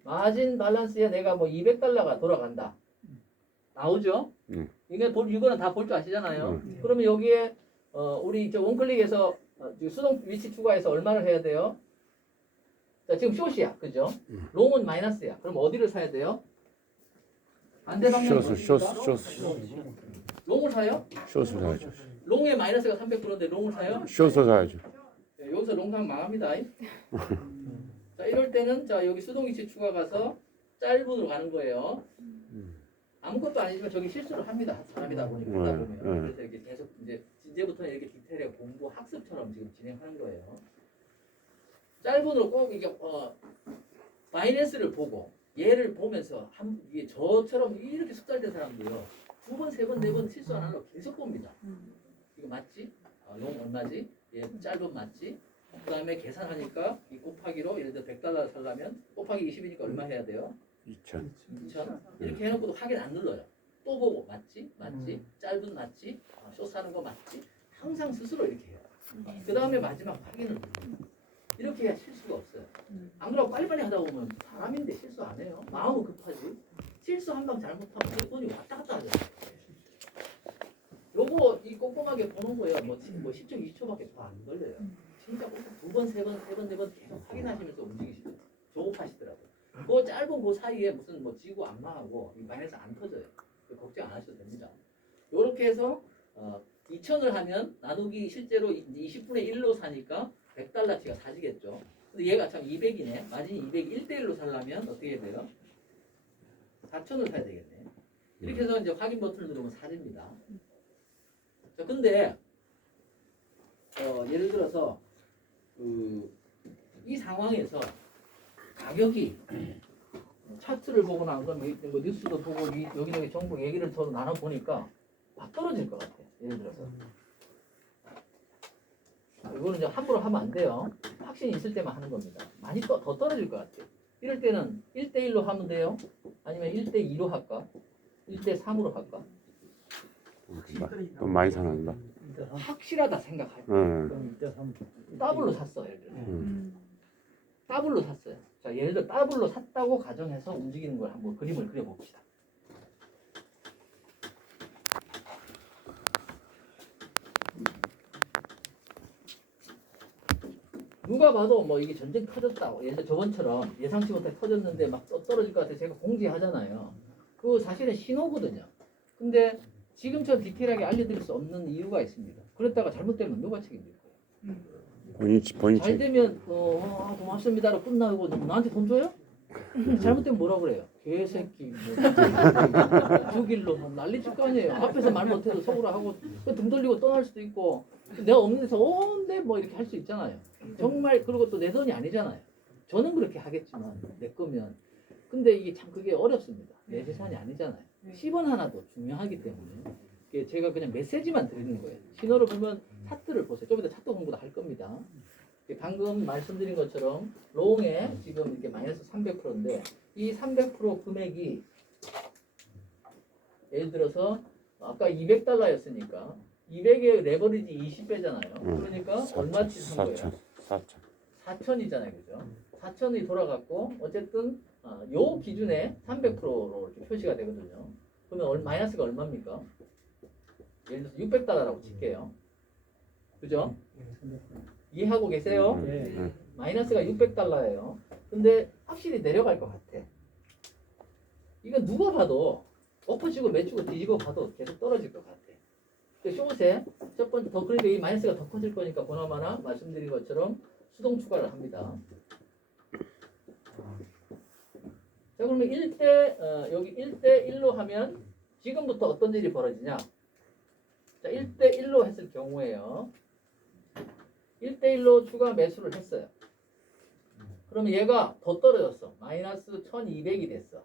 마진 밸런스에 내가 뭐 200달러가 돌아간다. 나오죠? 이거는 다 볼 줄 아시잖아요. 그러면 여기에 우리 이제 원클릭에서 수동 위치 추가해서 얼마를 해야 돼요? 자, 지금 숏이야. 그죠? 롱은 마이너스야. 그럼 어디를 사야 돼요? 반대 방향으로 숏을 롱을 사요? 사야죠. 롱의 마이너스가 300%인데 롱을 사요? 숏을 사야죠. 네, 여기서 롱 사면 망합니다. 자, 이럴 때는 자 여기 수동 위치 추가 가서 짧은으로 가는 거예요. 아무것도 아니지만 저기 실수를 합니다. 사람이다 보니까 하다 보면 그래서 이렇게 계속 이제부터는 이렇게 디테일하게 공부 학습처럼 지금 진행하는 거예요. 짧은으로 꼭 이게 마이너스를 보고 얘를 보면서 이게 저처럼 이렇게 숙달된 사람도요 2번, 3번, 4번 실수 안 하고 계속 봅니다. 이거 맞지? 롱 얼마지? 얘 짧은 맞지? 그 다음에 계산하니까 이 곱하기로 예를 들어 100달러 살려면 곱하기 20이니까 얼마 해야 돼요? 2,000. 2,000 이렇게 해놓고도 확인 안 눌러요. 또 보고 맞지? 짧은 맞지? 숏 사는 거 맞지? 항상 스스로 이렇게 해요. 그 다음에 마지막 확인을 눌러요. 이렇게 해야 실수가 없어요. 안 그러고 빨리빨리 하다 보면 사람인데 실수 안 해요. 마음은 급하지. 실수 한 방 잘못하면 내 돈이 왔다 갔다 하죠. 요거 이 꼼꼼하게 보는 거예요. 뭐 10초, 20초밖에 더 안 걸려요. 진짜 꼭 2번, 3번, 3번, 4번 계속 확인하시면서 움직이시더라고요. 조급하시더라고요. 그 짧은 그 사이에 무슨 뭐 지구 악마하고 이 마이너스 안 터져요. 걱정 안 하셔도 됩니다. 요렇게 해서 2,000을 하면 나누기 실제로 이제 20분의 1로 사니까 100달러치가 사지겠죠. 근데 얘가 참 200이네. 마진이 200 1대1로 살려면 어떻게 해야 돼요? 4,000을 사야 되겠네. 이렇게 해서 이제 확인 버튼을 누르면 사집니다. 자, 근데 예를 들어서 이 상황에서 가격이 차트를 보거나 뭐 뉴스도 보고 여기저기 정보 얘기를 서로 나눠 보니까 막 떨어질 것 같아. 예를 들어서 이거는 이제 함부로 하면 안 돼요. 확신이 있을 때만 하는 겁니다. 많이 더 떨어질 것 같아요. 이럴 때는 1대1로 하면 돼요. 아니면 1대2로 할까? 1대3으로 할까? 돈 많이 사는다. 확실하다 생각할 때 응. 더블로 샀어. 예를 들어서 더블로 샀어요. 자, 예를 들어 더블로 샀다고 가정해서 움직이는 걸 한번 그림을 그려봅시다. 누가 봐도 뭐 이게 전쟁 터졌다고 예를 들어 저번처럼 예상치 못해 터졌는데 막 떨어질 것 같아 제가 공지하잖아요. 그거 사실은 신호거든요. 근데 지금처럼 디테일하게 알려드릴 수 없는 이유가 있습니다. 그랬다가 잘못되면 누가 책임질 거예요? 본인 잘 되면 고맙습니다로 끝나고 나한테 돈 줘요? 잘못되면 뭐라 그래요? 개새끼 뭐 죽일로 뭐 난리칠 거 아니에요. 앞에서 말 못해도 속으로 하고 등 돌리고 떠날 수도 있고 내가 없는 데서 근데 뭐 이렇게 할 수 있잖아요. 정말 그리고 또 내 돈이 아니잖아요. 저는 그렇게 하겠지만 내 거면 근데 이게 참 그게 어렵습니다. 내 재산이 아니잖아요. 10원 하나도 중요하기 때문에 이게 제가 그냥 메시지만 드리는 거예요. 신호를 보면 차트를 보세요. 좀 이따 차트 공부도 할 겁니다. 방금 말씀드린 것처럼 롱에 지금 이렇게 마이너스 300%인데 이 300% 금액이 예를 들어서 아까 200달러였으니까 200의 레버리지 20배잖아요. 그러니까 얼마치 산 거예요? 4,000이잖아요. 그죠? 4,000이 돌아갔고 어쨌든 요 기준에 300%로 표시가 되거든요. 그러면 마이너스가 얼마입니까? 예를 들어서 600달러라고 칠게요. 그죠? 이해하고 계세요? 마이너스가 600달러예요. 근데 확실히 내려갈 것 같아. 이거 누가 봐도 엎어지고 매주고 뒤지고 봐도 계속 떨어질 것 같아. 쇼세 첫 번째 더 그러니까 이 마이너스가 더 커질 거니까 보나마나 말씀드린 것처럼 수동 추가를 합니다. 자 그러면 1대 여기 1대1로 하면 지금부터 어떤 일이 벌어지냐? 자 1대1로 했을 경우에요. 1대1로 추가 매수를 했어요. 그러면 얘가 더 떨어졌어. 마이너스 1200이 됐어.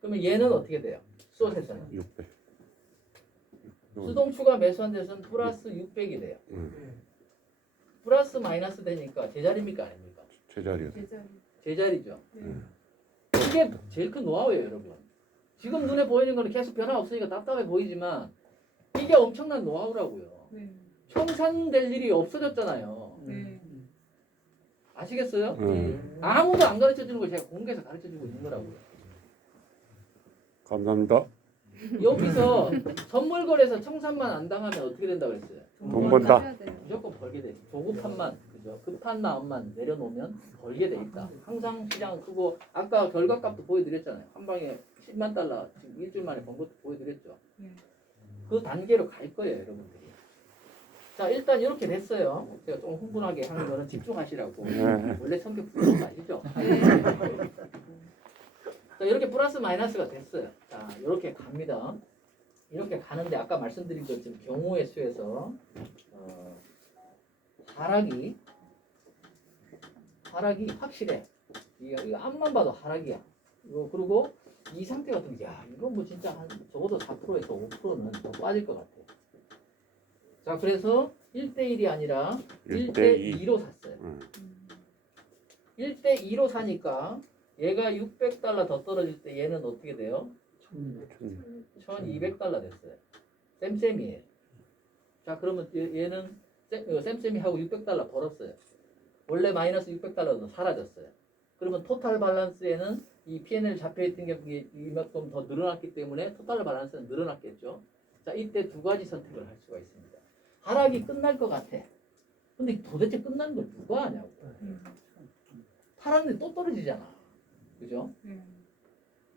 그러면 얘는 어떻게 돼요? 숏에서는 600. 수동 추가 매수한 데서는 플러스 600이 돼요. 플러스 마이너스 되니까 제자리입니까 아닙니까? 제자리요. 제자리죠. 이게 제일 큰 노하우예요 여러분. 지금 눈에 보이는 거는 계속 변화 없으니까 답답해 보이지만 이게 엄청난 노하우라고요. 청산될 일이 없어졌잖아요. 아시겠어요? 아무도 안 가르쳐주는 걸 제가 공개해서 가르쳐주고 있는 거라고요. 감사합니다. 여기서 선물 거래에서 청산만 안 당하면 어떻게 된다 그랬어요? 돈 번다. 무조건 벌게 돼. 조급함만 그죠? 급한 마음만 내려놓으면 벌게 돼 있다. 항상 시장 크고 아까 결과값도 보여드렸잖아요. 한 방에 10만 달러 지금 일주일 만에 번 것도 보여드렸죠. 그 단계로 갈 거예요, 여러분들이. 자 일단 이렇게 됐어요. 제가 좀 흥분하게 하는 거는 집중하시라고. 원래 성격 부르는 거 아시죠? 자 이렇게 플러스 마이너스가 됐어요. 자 이렇게 갑니다. 이렇게 가는데 아까 말씀드린 것처럼 경우의 수에서 하락이 확실해. 이거 앞만 봐도 하락이야. 이거 그리고 이 상태 같은 게 야 이거 뭐 진짜 한 적어도 4%에서 5%는 더 빠질 것 같아. 자 그래서 1대1이 아니라 1대2로 샀어요. 1대2로 사니까 얘가 600달러 더 떨어질 때 얘는 어떻게 돼요? 1200달러 됐어요. 쌤쌤이에요. 자 그러면 얘는 쌤쌤이 하고 600달러 벌었어요. 원래 마이너스 600달러도 사라졌어요. 그러면 토탈 밸런스에는 이 P&L 잡혀있던 게 이만큼 더 늘어났기 때문에 토탈 밸런스는 늘어났겠죠. 자 이때 두 가지 선택을 할 수가 있습니다. 하락이 끝날 것 같아. 근데 도대체 끝나는 걸 누가 아냐고. 팔았는데 또 떨어지잖아. 그죠?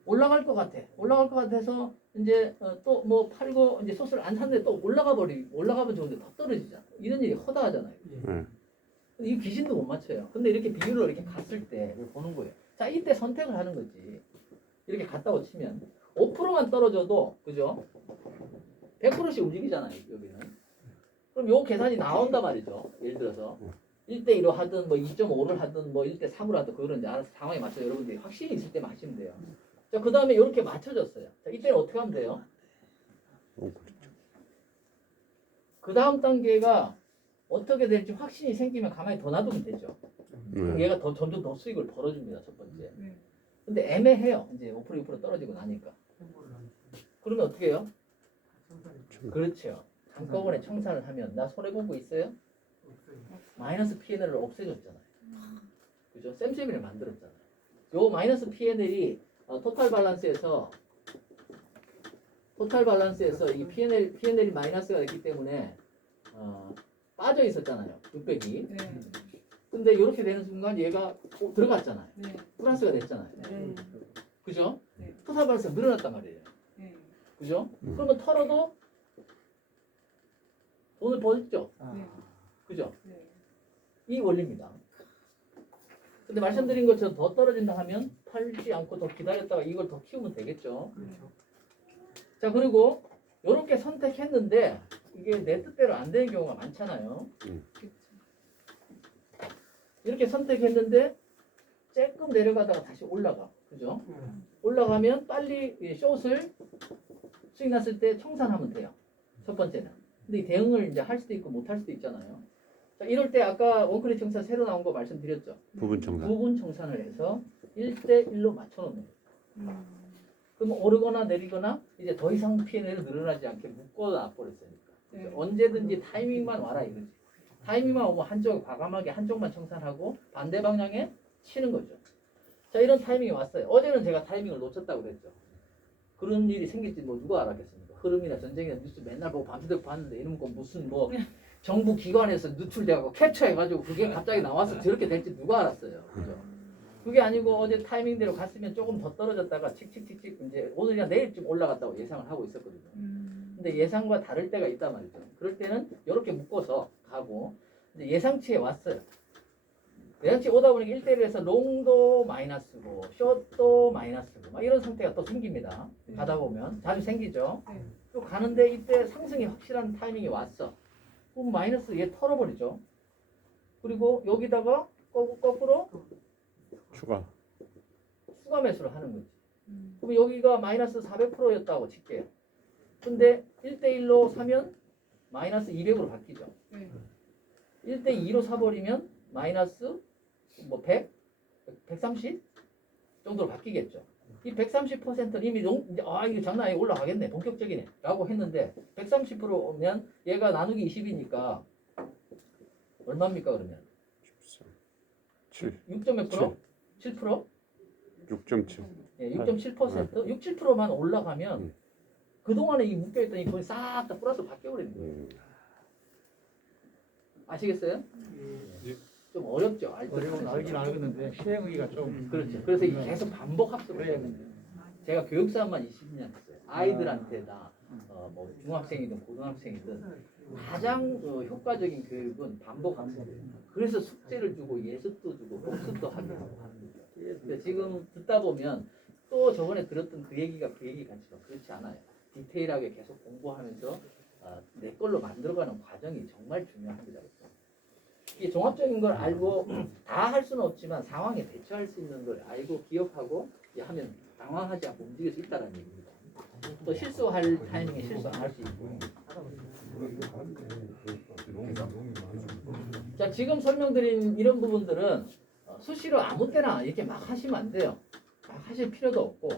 올라갈 것 같아. 올라갈 것 같아서 이제 또 뭐 팔고 이제 소스를 안 샀는데 또 올라가면 좋은데 더 떨어지잖아. 이런 일이 허다하잖아요. 이 귀신도 못 맞춰요. 근데 이렇게 비율로 이렇게 갔을 때 보는 거예요. 자, 이때 선택을 하는 거지. 이렇게 갔다고 치면 5%만 떨어져도 그죠? 100%씩 움직이잖아요. 여기는. 그럼 요 계산이 나온단 말이죠. 예를 들어서 1대1로 하든 뭐 2.5를 하든 뭐 1대3으로 하든 그거는 이제 알아서 상황에 맞춰 여러분들이 확신이 있을 때만 하시면 돼요. 자, 그 다음에 이렇게 맞춰졌어요. 자, 이때는 어떻게 하면 돼요? 그 다음 단계가 어떻게 될지 확신이 생기면 가만히 더 놔두면 되죠. 그럼 얘가 점점 더 수익을 벌어줍니다. 첫 번째. 근데 애매해요. 이제 5% 6% 떨어지고 나니까. 그러면 어떻게 해요? 그렇죠. 한꺼번에 청산을 하면 나 손해본 거 있어요? 마이너스 P&L을 없애줬잖아요. 그죠? 쌤쌤이를 만들었잖아요. 요 마이너스 P&L이 토탈 밸런스에서 이 P&L이 마이너스가 됐기 때문에 빠져 있었잖아요. 600이. 네. 근데 이렇게 되는 순간 얘가 들어갔잖아요. 네. 플러스가 됐잖아요. 네. 그죠? 네. 토탈 밸런스가 늘어났단 말이에요. 네. 그죠? 그러면 털어도 돈을 벌죠. 네. 그죠? 네. 이 원리입니다. 근데 말씀드린 것처럼 더 떨어진다 하면 팔지 않고 더 기다렸다가 이걸 더 키우면 되겠죠. 그렇죠. 자, 그리고 이렇게 선택했는데 이게 내 뜻대로 안 되는 경우가 많잖아요. 이렇게 선택했는데 조금 내려가다가 다시 올라가. 그죠? 올라가면 빨리 이 숏을 수익 났을 때 청산하면 돼요. 첫 번째는. 근데 이 대응을 이제 할 수도 있고 못 할 수도 있잖아요. 자, 이럴 때 아까 원크레 청산 새로 나온 거 말씀드렸죠. 부분 청산. 부분 청산을 해서 1대1로 맞춰놓는 거예요. 그럼 오르거나 내리거나 이제 더 이상 P&L이 늘어나지 않게 묶어놔 버렸으니까. 네. 언제든지 타이밍만 와라 이거지. 타이밍만 오면 한쪽 과감하게 한쪽만 청산하고 반대 방향에 치는 거죠. 자, 이런 타이밍이 왔어요. 어제는 제가 타이밍을 놓쳤다고 그랬죠. 그런 일이 생길지 뭐 누가 알았겠습니까? 흐름이나 전쟁이나 뉴스 맨날 보고 밤새도록 봤는데 이런 거 무슨 뭐 정부 기관에서 누출돼갖고 캡처해가지고 그게 갑자기 나와서 저렇게 될지 누가 알았어요. 그죠? 그게 아니고 어제 타이밍대로 갔으면 조금 더 떨어졌다가 칙칙칙칙 이제 오늘이나 내일쯤 올라갔다고 예상을 하고 있었거든요. 근데 예상과 다를 때가 있단 말이죠. 그럴 때는 이렇게 묶어서 가고 이제 예상치에 왔어요. 예상치 오다 보니까 1대1에서 롱도 마이너스고 숏도 마이너스고 막 이런 상태가 또 생깁니다. 가다 보면 자주 생기죠. 네. 또 가는데 이때 상승이 확실한 타이밍이 왔어. 그럼 마이너스 얘 털어버리죠. 그리고 여기다가 거꾸로 추가. 추가 매수를 하는 거지. 그럼 여기가 마이너스 400%였다고 칠게요. 근데 1대1로 사면 마이너스 200으로 바뀌죠. 네. 1대2로 사버리면 마이너스 뭐 100? 130 정도로 바뀌겠죠. 이 130%는 이미 이제 이거 장난 아니고 올라가겠네. 본격적이네. 라고 했는데 130%면 얘가 나누기 20이니까 얼마입니까 그러면? 7. 6점 몇 프로? 7%? 6.7. 예, 6.7%? 6, 7%만 올라가면 그동안에 이 묶여있던 이 돈이 싹 다 플러스로 바뀌어버리는 거예요. 아시겠어요? 좀 어렵죠. 어려운 알긴 알겠는데 시행하기가 좀 그렇죠. 그래서 이게 계속 반복 학습을 해야 돼요. 제가 교육사만 20년 했어요. 아이들한테 다 뭐 중학생이든 고등학생이든 가장 효과적인 교육은 반복 학습이에요. 그래서 숙제를 주고 예습도 주고 복습도 하게 하고 하는 거죠. 근데 지금 듣다 보면 또 저번에 들었던 그 얘기가 같지만 그렇지 않아요. 디테일하게 계속 공부하면서 내 걸로 만들어가는 과정이 정말 중요합니다. 이게 종합적인 걸 알고 다 할 수는 없지만 상황에 대처할 수 있는 걸 알고 기억하고 하면 당황하지 않고 움직일 수 있다는 얘기입니다. 또 실수할 타이밍에 실수 안 할 수 있고. 자, 지금 설명드린 이런 부분들은 수시로 아무 때나 이렇게 막 하시면 안 돼요. 막 하실 필요도 없고.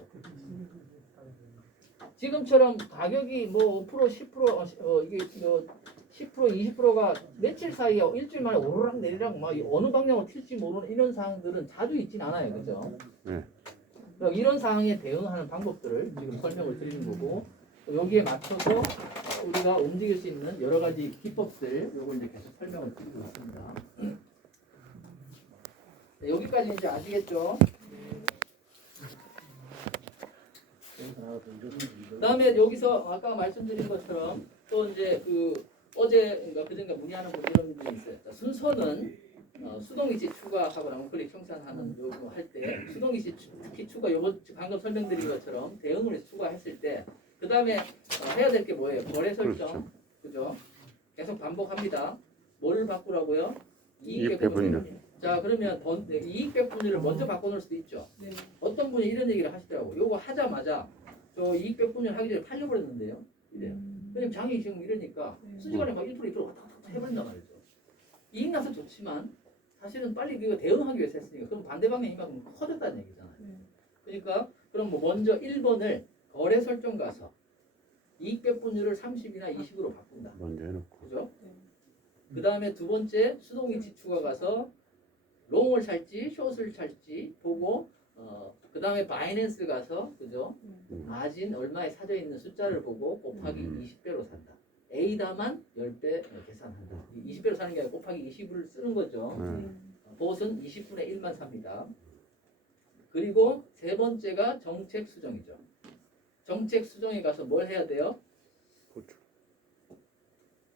지금처럼 가격이 뭐 5%, 10% 이게 10%, 20%가 며칠 사이에 일주일 만에 오르락 내리락 막 어느 방향으로 튈지 모르는 이런 상황들은 자주 있진 않아요. 그죠? 네. 이런 상황에 대응하는 방법들을 지금 설명을 드리는 거고 또 여기에 맞춰서 우리가 움직일 수 있는 여러 가지 기법들 요걸 이제 계속 설명을 드리고 있습니다. 네, 여기까지 이제 아시겠죠? 그다음에 여기서 아까 말씀드린 것처럼 또 이제 그 어제인가 그전가 문의하는 분 이런 분이 있어요. 자, 순서는 수동이치 추가하고 랑클릭 청산하는 요거 할 때 수동이치 특히 추가 요번 방금 설명드린 것처럼 대응을 해서 추가했을 때 그 다음에 해야 될 게 뭐예요? 거래 설정, 그죠? 계속 반복합니다. 뭘 바꾸라고요? 이익 배분율. 자 그러면 이익 배분율을 먼저 바꿔놓을 수도 있죠. 네. 어떤 분이 이런 얘기를 하시더라고. 요거 하자마자 저 이익 배분율 하기 전에 팔려버렸는데요. 이래요. 왜냐면 장이 지금 이러니까 순식간에 막 1% 2% 왔다 갔다 해버린단 말이죠. 이익 나서 좋지만 사실은 빨리 이거 대응하기 위해서 했으니까 그럼 반대 방향이 이만큼 커졌다는 얘기잖아요. 그러니까 그럼 뭐 먼저 1번을 거래 설정 가서 이익 배분율을 30이나 20으로 바꾼다. 먼저 해놓고. 그죠? 그 다음에 두 번째 수동이치 추가 가서 롱을 살지 숏을 살지 보고 그 다음에 바이낸스 가서 그죠? 마진 얼마에 사져 있는 숫자를 보고 곱하기 20배로 산다. A다만 10배 계산한다. 20배로 사는 게 아니라 곱하기 20을 쓰는 거죠. 보옷은 20분의 1만 삽니다. 그리고 세 번째가 정책 수정이죠. 정책 수정에 가서 뭘 해야 돼요? 보충.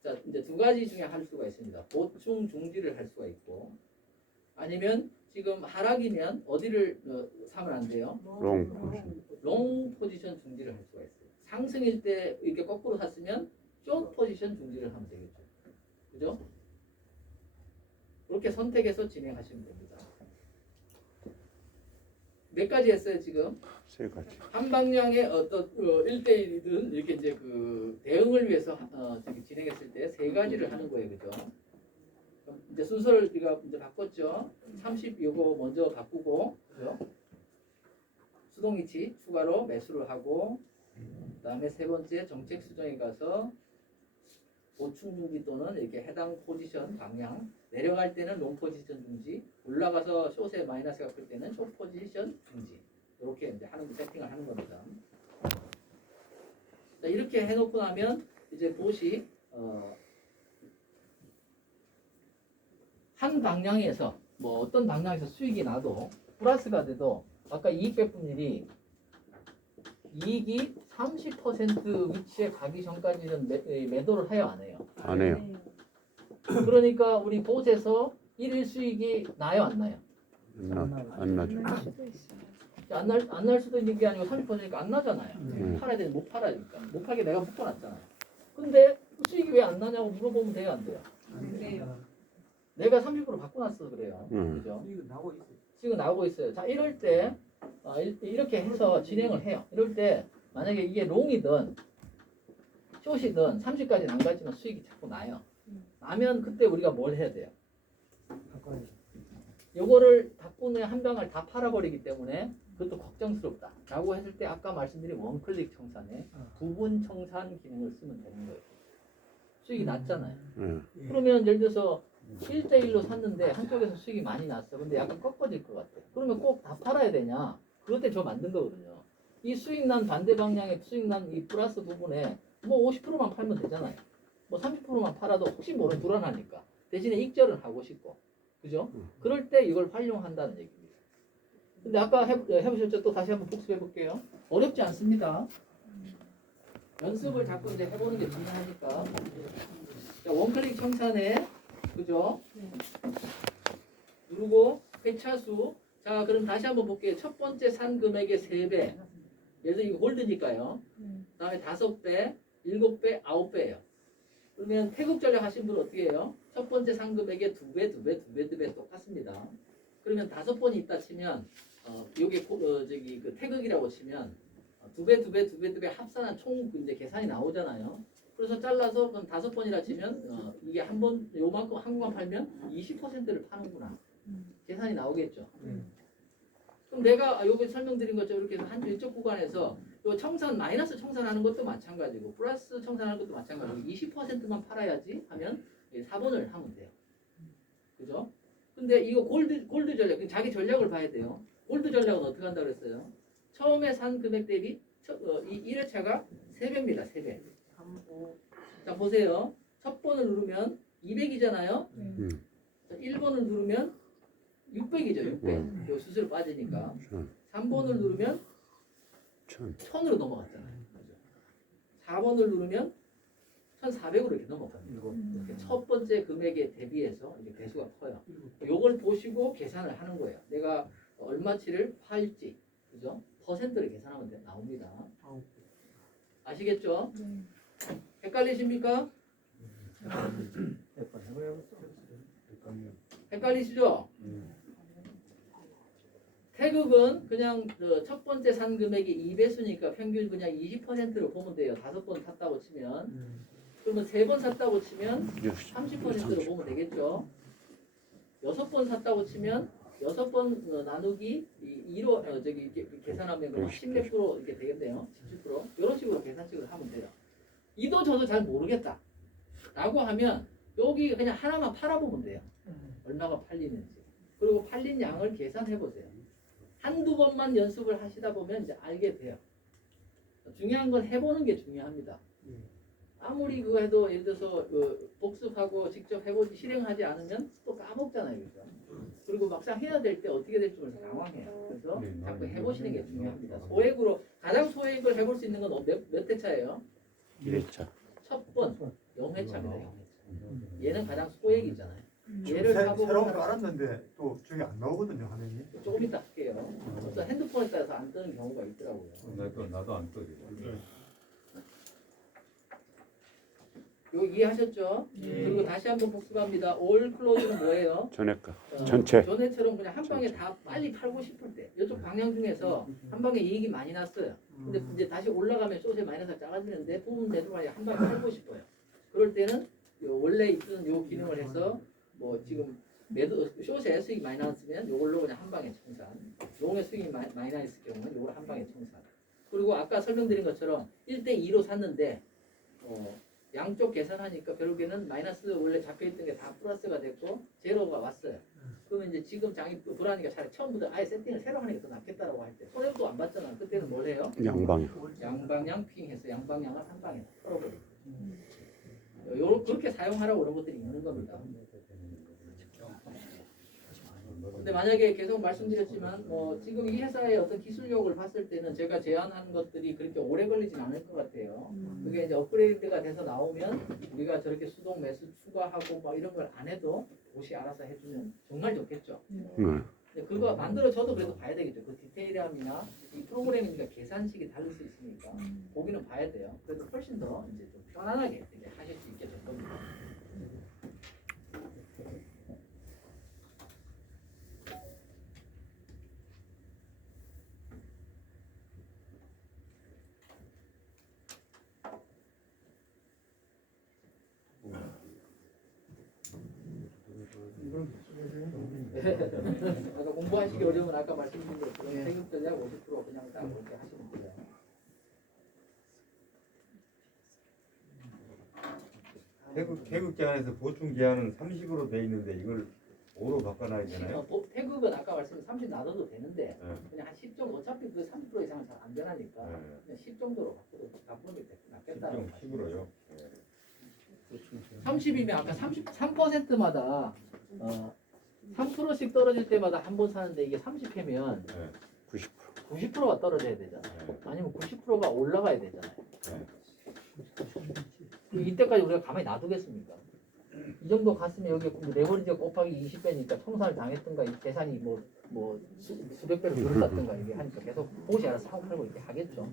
자, 이제 두 가지 중에 할 수가 있습니다. 보충 중지를 할 수가 있고, 아니면 지금 하락이면 어디를 사면 안 돼요? 롱 포지션. 롱 포지션 중지를 할 수가 있어요. 상승일 때 이렇게 거꾸로 샀으면 숏 포지션 중지를 하면 되겠죠. 그죠? 그렇게 선택해서 진행하시면 됩니다. 몇 가지 했어요 지금? 세 가지. 한 방향의 어떤 1대1이든 이렇게 이제 그 대응을 위해서 저기 진행했을 때 세 가지를 하는 거예요, 그죠? 그럼 이제 순서를 우리가 이제 바꿨죠. 30 요거 먼저 바꾸고, 그죠? 수동이치 추가로 매수를 하고, 그다음에 세 번째 정책 수정에 가서 보충 중지 또는 이렇게 해당 포지션 방향 내려갈 때는 롱 포지션 중지, 올라가서 숏에 마이너스가 클 때는 숏 포지션 중지. 이렇게 이제 하는 세팅을 하는 겁니다. 자, 이렇게 해놓고 나면 이제 보시 한 방향에서 뭐 어떤 방향에서 수익이 나도 플러스가 돼도 아까 이익 배분율이 이익이 30% 위치에 가기 전까지는 매도를 해요, 안 해요? 안 해요. 그러니까 우리 보스에서 1일 수익이 나요, 안 나요? 안 나죠. 수도 있어요. 안 날 수도 있는 게 아니고 30%니까 안 나잖아요. 팔아야 되는데 못 팔아니까. 못 팔게 내가 묶어놨잖아요. 근데 수익이 왜 안 나냐고 물어보면 돼요, 안 돼요? 그래요. 내가 30% 바꿔놨어 그래요. 음. 그죠? 이거 나오고 있어요. 지금 나오고 있어요. 자, 이럴 때 이렇게 해서 진행을 해요. 이럴 때 만약에 이게 롱이든 숏이든 30까지는 안 갔지만 수익이 자꾸 나요. 나면 그때 우리가 뭘 해야 돼요? 바꿔야죠. 요거를 바꾸면 한 방을 다 팔아버리기 때문에 그것도 걱정스럽다 라고 했을 때 아까 말씀드린 원클릭 청산에 부분 청산 기능을 쓰면 되는 거예요. 수익이 났잖아요. 그러면 예를 들어서 1대1로 샀는데 한쪽에서 수익이 많이 났어. 근데 약간 꺾어질 것 같아. 그러면 꼭 다 팔아야 되냐? 그것 때문에 저 만든 거거든요. 이 수익 난 반대 방향의 수익 난 이 플러스 부분에 뭐 50%만 팔면 되잖아요. 뭐 30%만 팔아도 혹시 모르는 불안하니까. 대신에 익절은 하고 싶고. 그죠? 그럴 때 이걸 활용한다는 얘기입니다. 근데 아까 해보셨죠? 또 다시 한번 복습해 볼게요. 어렵지 않습니다. 연습을 자꾸 이제 해보는 게 중요하니까. 자, 원클릭 청산에 그죠? 누르고 회차수. 자, 그럼 다시 한번 볼게요. 첫 번째 산 금액의 3배. 예를 들어 이거 홀드니까요. 그다음에 5배, 7배, 9배예요. 그러면 태국 전략 하신 분은 어떻게 해요? 첫 번째 산 금액의 2배 똑같습니다. 그러면 5번이 있다 치면 요게 저기 그 태극이라고 치면 2배 합산한 총 이제 계산이 나오잖아요. 그래서 잘라서 그럼 5번이라 치면 이게 한 번 요만큼 한 번 팔면 20%를 파는구나. 계산이 나오겠죠. 그럼 내가 여기 설명드린 것처럼 이렇게 해서 한 일정 구간에서 요 청산 마이너스 청산하는 것도 마찬가지고 플러스 청산하는 것도 마찬가지고 20%만 팔아야지 하면 4번을 하면 돼요. 그죠? 근데 이거 골드 전략 자기 전략을 봐야 돼요. 골드 전략은 어떻게 한다고 그랬어요? 처음에 산 금액 대비 이 1회차가 3배입니다. 3배. 자 보세요. 첫 번을 누르면 200이잖아요. 1번을 누르면 600이죠. 600. 요 수수료 빠지니까. 3번을 누르면 천. 1000으로 넘어갔잖아요. 그죠? 4번을 누르면 1400으로 이렇게 넘어가요. 이렇게 첫 번째 금액에 대비해서 이게 배수가 커요. 요걸 보시고 계산을 하는 거예요. 내가 얼마치를 팔지, 그죠? 퍼센트를 계산하면 나옵니다. 아시겠죠? 헷갈리십니까? 헷갈리시죠? 태극은 그냥 그 첫 번째 산 금액이 2배수니까 평균 그냥 20%로 보면 돼요. 5번 샀다고 치면. 그러면 3번 샀다고 치면 30%로 보면 되겠죠. 6번 샀다고 치면 6번 나누기 2로 저기 이렇게 계산하면 그럼 10몇 프로 이렇게 되겠네요. 17%. 이런 식으로 계산식을 하면 돼요. 이도 저도 잘 모르겠다 라고 하면 여기 그냥 하나만 팔아보면 돼요. 얼마가 팔리는지. 그리고 팔린 양을 계산해 보세요. 한두 번만 연습을 하시다 보면 이제 알게 돼요. 중요한 건 해보는 게 중요합니다. 아무리 그거 해도 예를 들어서 그 복습하고 직접 해보지 실행하지 않으면 또 까먹잖아요. 그죠? 그리고 막상 해야 될 때 어떻게 될지 모르서 당황해요. 그래서 자꾸 해보시는 게 중요합니다. 소액으로 가장 소액을 해볼 수 있는 건 몇 회차예요? 1회차. 첫 번 0회차입니다. 0회차. 얘는 가장 소액이잖아요. 얘를 새로 사고 깔았는데 또 저기 안 나오거든요, 화면이. 조금 이따 할게요. 그래서 핸드폰에 따라서 안 뜨는 경우가 있더라고요. 나도 안 떠지. 이거 이해하셨죠? 그리고 다시 한번 복습합니다. 올 클로즈는 뭐예요? 전액가. 전체. 전에처럼 그냥 한 방에 다 빨리 팔고 싶을 때 이쪽 방향 중에서 한 방에 이익이 많이 났어요. 근데 이제 다시 올라가면 숏에 마이너스가 작아지는데 부분 매도가 한 방에 팔고 싶어요. 그럴 때는 요 원래 있던 요 기능을 해서 뭐 지금 매도 숏에 수익 많이 나왔으면 요걸로 그냥 한 방에 청산. 용의 수익이 많이 나있을 경우는 요걸 한 방에 청산. 그리고 아까 설명드린 것처럼 1대2로 샀는데 양쪽 계산하니까 결국에는 마이너스 원래 잡혀있던 게 다 플러스가 됐고 제로가 왔어요. 그러면 이제 지금 장이 불안하니까 차라리 처음부터 아예 세팅을 새로 하는 게 더 낫겠다라고 할 때 손해도 안 받잖아. 그때는 뭘 해요? 양방향. 양방향 핑해서 양방향을 한 방에 털어버려요. 그렇게 사용하라고 그런 것들이 있는 겁니다. 근데 만약에 계속 말씀드렸지만 지금 이 회사의 어떤 기술력을 봤을 때는 제가 제안한 것들이 그렇게 오래 걸리진 않을 것 같아요. 그게 이제 업그레이드가 돼서 나오면 우리가 저렇게 수동 매수 추가하고 막 이런 걸 안 해도 옷이 알아서 해주면 정말 좋겠죠. 근데 그거 만들어져도 그래도 봐야 되겠죠. 그 디테일함이나 이 프로그래밍이니까 계산식이 다를 수 있으니까 거기는 봐야 돼요. 그래도 훨씬 더 이제 좀 편안하게 이제 하실 수 있게 될 겁니다. 아까 공부하시기 어려우면 아까 말씀드린 것처럼 세금 전략 50% 그냥 딱 그렇게 하시면 돼요. 태극 제한에서 보충 제한은 30으로 돼 있는데 이걸 5로 바꿔놔야 되나요? 태극은 아까 말씀드린 30 놔둬도 되는데 네. 그냥 한 10 정도 어차피 그 30% 이상은 잘 안 변하니까 네. 그냥 10 정도로 바꾸는 게 낫겠다. 10으로요. 30이면 아까 33%마다 3%씩 떨어질 때마다 한 번 사는데 이게 30회면 90%. 90%가 떨어져야 되잖아요. 아니면 90%가 올라가야 되잖아요. 이때까지 우리가 가만히 놔두겠습니까? 이 정도 갔으면 여기 레버리지 곱하기 20배니까 청산을 당했던가 이 계산이 수백 배로 줄었다든가 이게 하니까 계속 보시 알아서 사고 팔고 이렇게 하겠죠.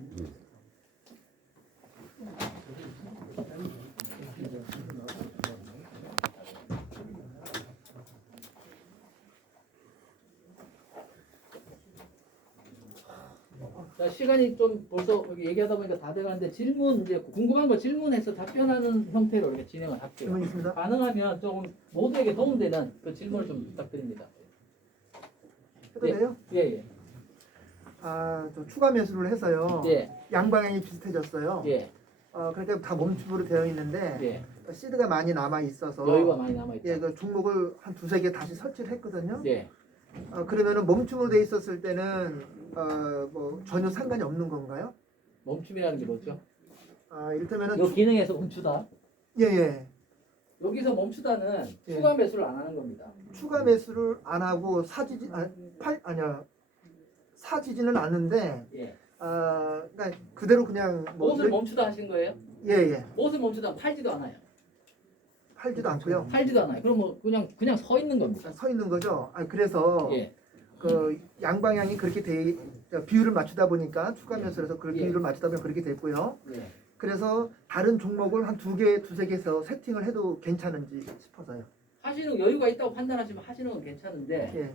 자, 시간이 좀 벌써 여기 얘기하다 보니까 다 돼가는데 질문 이제 궁금한 거 질문해서 답변하는 형태로 이렇게 진행을 할게요. 질문 있습니다. 가능하면 조금 모두에게 도움되는 그 질문을 좀 부탁드립니다. 해도 돼요? 예. 저 추가 매수를 해서요. 예. 양방향이 비슷해졌어요. 예. 그러니까 다 멈춤으로 되어 있는데 예. 시드가 많이 남아 있어서 여유가 많이 남아 있다. 예, 그 종목을 한 두세 개 다시 설치를 했거든요. 예. 그러면은 멈춤으로 돼 있었을 때는 뭐 전혀 상관이 없는 건가요? 멈춤이라는 게 뭐죠? 이를테면은 이 기능에서 멈추다. 예. 여기서 멈추다는 예. 추가 매수를 안 하는 겁니다. 추가 매수를 안 하고 사지지는 않는데 예. 그러니까 그대로 그냥 뭐 옷을 멈추다 하신 거예요? 예예 옷을 멈추다 팔지도 않아요. 팔지도 않고요. 팔지도 않아요. 그럼 뭐 그냥 서 있는 겁니다. 서 있는 거죠. 그래서 예. 그 양방향이 그렇게 비율을 맞추다 보니까 추가면서에서 그 예. 비율을 맞추다 보면 그렇게 됐고요. 예. 그래서 다른 종목을 한 2개, 2-3개에서 세팅을 해도 괜찮은지 싶어서요. 하시는 여유가 있다고 판단하시면 하시는 건 괜찮은데 예,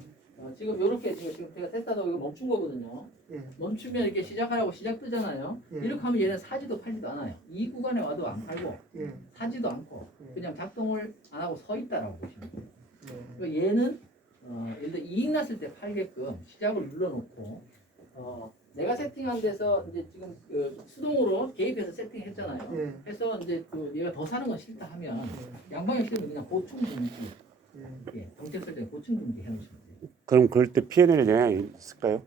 지금 이렇게 지금 제가 테스트하다가 이거 멈춘 거거든요. 예, 멈추면 이렇게 시작하라고 시작 뜨잖아요. 예. 이렇게 하면 얘는 사지도 팔지도 않아요. 이 구간에 와도 안 팔고 예, 사지도 않고 예. 그냥 작동을 안 하고 서 있다라고 보시면 돼요. 예. 그러니까 얘는 예를 들어 이익 났을 때 팔게끔 시작을 눌러놓고 내가 세팅한 데서 이제 지금 수동으로 개입해서 세팅했잖아요. 예. 해서 이제 또 얘가 더 사는 건 싫다 하면 양방향 싫으면 그냥 보충 금지, 예, 정책 설정 보충 금지 해놓으시면 돼요. 그럼 그럴 때 P&L에 영향이 있을까요?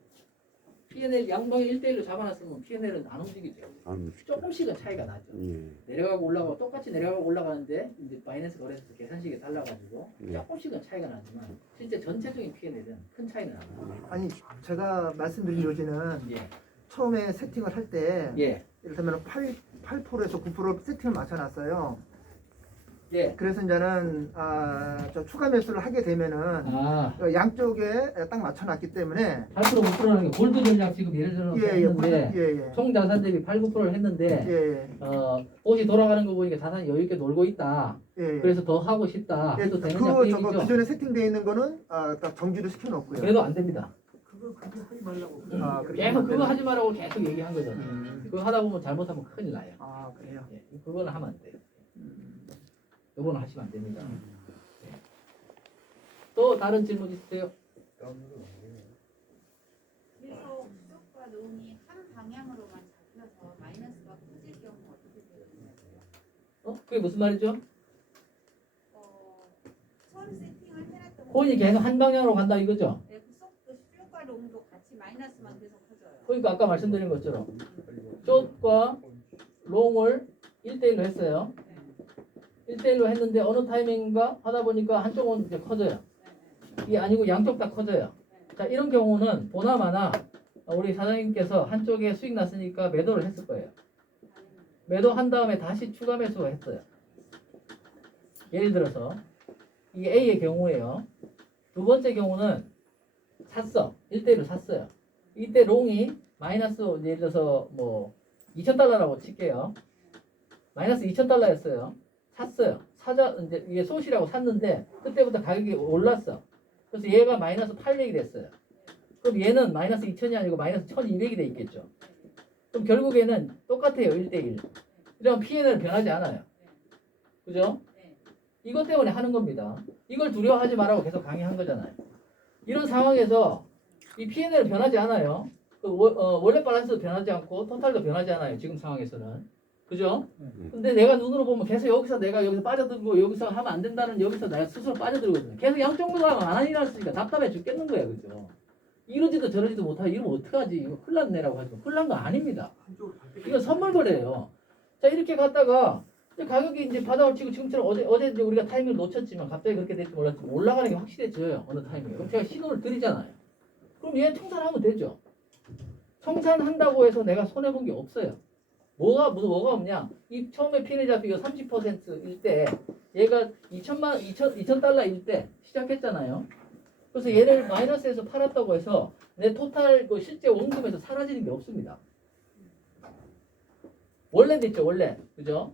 P&L 양방향 1대1로 잡아놨으면 P&L은 안 움직이죠. 안 움직여요. 조금씩은 차이가 나죠. 예. 내려가고 올라가고 똑같이 내려가고 올라가는데 이제 마이너스 거래에서 계산식이 달라가지고 네. 조금씩은 차이가 나지만 실제 전체적인 P&L은 큰 차이는 안 나요. 아니 제가 말씀드린 요지는 예, 처음에 세팅을 할 때 예, 이를테면 8%에서 9% 세팅을 맞춰놨어요. 예. 그래서 이제는 저 추가 매수를 하게 되면은 아, 양쪽에 딱 맞춰놨기 때문에 8% 9%라는 게 골드 전략 지금 예를 들어서 했는데 예예 총 자산 대비 8, 9%를 했는데 예, 옷이 돌아가는 거 보니까 자산이 여유 있게 놀고 있다. 예. 그래서 더 하고 싶다. 예, 해도 되느냐 그거 그 저거 얘기죠. 기존에 세팅되어 있는 거는 딱 정지를 시켜놓고요. 그래도 안 됩니다. 그거 하지 말라고. 계속 그거 하지 말라고 계속 얘기한 거잖아요. 그거 하다 보면 잘못하면 큰일 나요. 그래요. 예, 그거는 하면 안 돼요. 요거는 하시면 안 됩니다. 예. 또 다른 질문 있으세요? 그래서 수족과 롱이 한 방향으로만 잡혀서 마이너스가 커질 경우 어떻게 되나요? 그게 무슨 말이죠? 처음 세팅을 해놨던 코인이 계속 한 방향으로 간다 이거죠? 네, 그 수족과 롱도 같이 마이너스만 계속 커져요. 그러니까 아까 말씀드린 것처럼 숏과 롱을 1대1로 했어요. 1대1로 했는데 어느 타이밍인가 하다 보니까 한쪽은 이제 커져요. 이게 아니고 양쪽 다 커져요. 자, 이런 경우는 보나마나 우리 사장님께서 한쪽에 수익 났으니까 매도를 했을 거예요. 매도한 다음에 다시 추가 매수했어요. 예를 들어서 이게 A의 경우예요. 두 번째 경우는 샀어. 1대1로 샀어요. 이때 롱이 마이너스 예를 들어서 뭐 2,000달러라고 칠게요. 마이너스 2,000달러였어요. 샀어요. 이제 이게 숏이라고 샀는데 그때부터 가격이 올랐어. 그래서 얘가 마이너스 800이 됐어요. 그럼 얘는 마이너스 2000이 아니고 마이너스 1200이 돼 있겠죠. 그럼 결국에는 똑같아요. 1대1. 이러면 P&L은 변하지 않아요. 그죠? 이것 때문에 하는 겁니다. 이걸 두려워하지 말라고 계속 강의한 거잖아요. 이런 상황에서 이 P&L은 변하지 않아요. 원래 밸런스도 변하지 않고 토탈도 변하지 않아요. 지금 상황에서는. 그죠? 근데 내가 눈으로 보면 계속 내가 여기서 빠져들고 여기서 하면 안 된다는 여기서 내가 스스로 빠져들거든요. 계속 양쪽으로 하면 안 일어났으니까 답답해 죽겠는 거야. 그죠? 이러지도 저러지도 못하고 이러면 어떡하지? 이거 큰일 났네라고 하죠. 큰일 난 거 아닙니다. 이건 선물 거래예요. 자, 이렇게 갔다가 가격이 이제 바닥을 치고 지금처럼 어제 이제 우리가 타이밍을 놓쳤지만 갑자기 그렇게 될지 몰랐지만 올라가는 게 확실해져요. 어느 타이밍에. 그럼 제가 신호를 드리잖아요. 그럼 얘 청산하면 되죠. 청산한다고 해서 내가 손해본 게 없어요. 뭐가 없냐? 이 처음에 P&L 잡히가 30%일 때 얘가 2,000달러일 때 시작했잖아요. 그래서 얘를 마이너스에서 팔았다고 해서 내 토탈 그 실제 원금에서 사라지는 게 없습니다. 원래도 있죠, 원래. 그죠?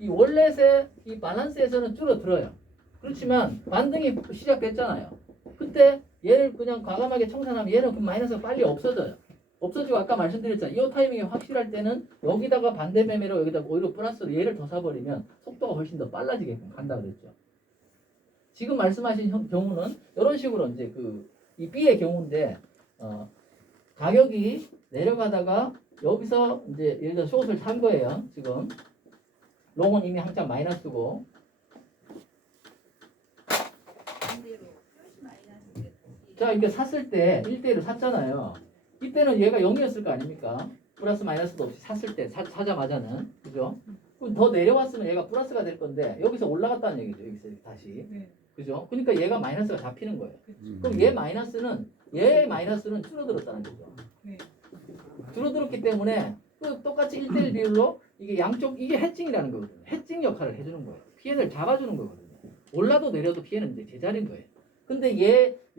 이 원래의 이 밸런스에서는 줄어들어요. 그렇지만 반등이 시작됐잖아요. 그때 얘를 그냥 과감하게 청산하면 얘는 그 마이너스가 빨리 없어져요. 없어지고 아까 말씀드렸잖아요. 이 타이밍이 확실할 때는 여기다가 반대 매매로 여기다 오히려 플러스로 얘를 더 사버리면 속도가 훨씬 더 빨라지게끔 간다 그랬죠. 지금 말씀하신 경우는 이런 식으로 이제 이 B의 경우인데 가격이 내려가다가 여기서 이제 예를 들어 숏을 산 거예요. 지금 롱은 이미 한참 마이너스고 반대로 플러스 마이너스 자 이게 샀을 때 1대1로 샀잖아요. 이때는 얘가 0이었을 거 아닙니까? 플러스 마이너스도 없이 샀을 때 사자마자는 그죠? 그럼 더 내려왔으면 얘가 플러스가 될 건데 여기서 올라갔다는 얘기죠. 여기서 다시 그죠? 그러니까 얘가 마이너스가 잡히는 거예요. 그럼 얘 마이너스는 줄어들었다는 거죠. 줄어들었기 때문에 그 똑같이 1대1 비율로 이게 양쪽 이게 해칭이라는 거거든요. 해칭 역할을 해주는 거예요. PN을 잡아주는 거거든요. 올라도 내려도 PN은 이제 제자리인 거예요. 근데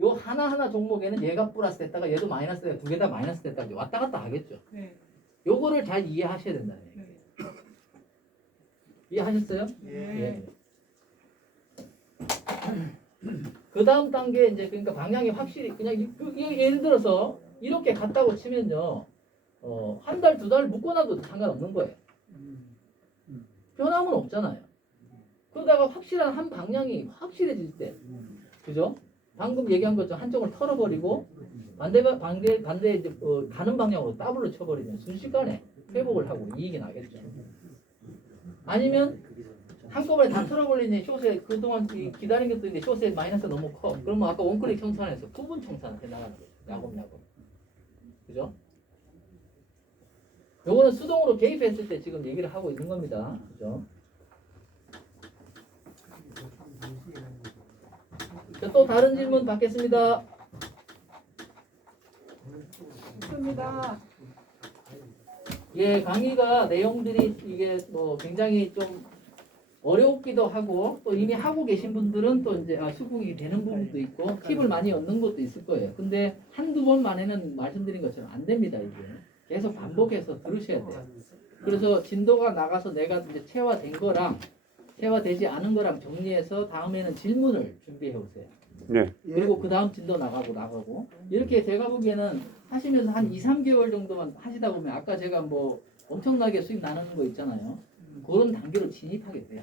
요 하나하나 종목에는 얘가 플러스 됐다가 얘도 마이너스 됐다가 두 개 다 마이너스 됐다가 이제 왔다 갔다 하겠죠. 네. 요거를 잘 이해하셔야 된다는 얘기예요. 이해하셨어요? 예. 그 다음 단계 이제 그러니까 방향이 확실히 그냥 예를 들어서 이렇게 갔다고 치면요, 한 달, 두 달 묶어놔도 상관없는 거예요. 변함은 없잖아요. 그러다가 확실한 한 방향이 확실해질 때, 그죠? 방금 얘기한 것처럼 한쪽을 털어버리고 반대 이제 가는 방향으로 더블로 쳐버리면 순식간에 회복을 하고 이익이 나겠죠. 아니면 한꺼번에 다 털어버리니 숏에 그동안 기다린 것도 있는데 숏에 마이너스가 너무 커. 그러면 아까 원클릭 청산해서 부분 청산을 해나가는 거죠. 야곱야곱. 그죠? 요거는 수동으로 개입했을 때 지금 얘기를 하고 있는 겁니다. 그죠? 자, 또 다른 질문 받겠습니다. 좋습니다. 예, 강의가 내용들이 이게 뭐 굉장히 좀 어렵기도 하고 또 이미 하고 계신 분들은 또 이제 수긍이 되는 부분도 있고 팁을 많이 얻는 것도 있을 거예요. 근데 한두 번만에는 말씀드린 것처럼 안 됩니다. 이게 계속 반복해서 들으셔야 돼요. 그래서 진도가 나가서 내가 이제 체화된 거랑 체화되지 않은 거랑 정리해서 다음에는 질문을 준비해 오세요. 네. 그리고 그 다음 진도 나가고 이렇게 제가 보기에는 하시면서 한 2, 3개월 정도만 하시다 보면 아까 제가 뭐 엄청나게 수익 나누는 거 있잖아요. 그런 단계로 진입하게 돼요.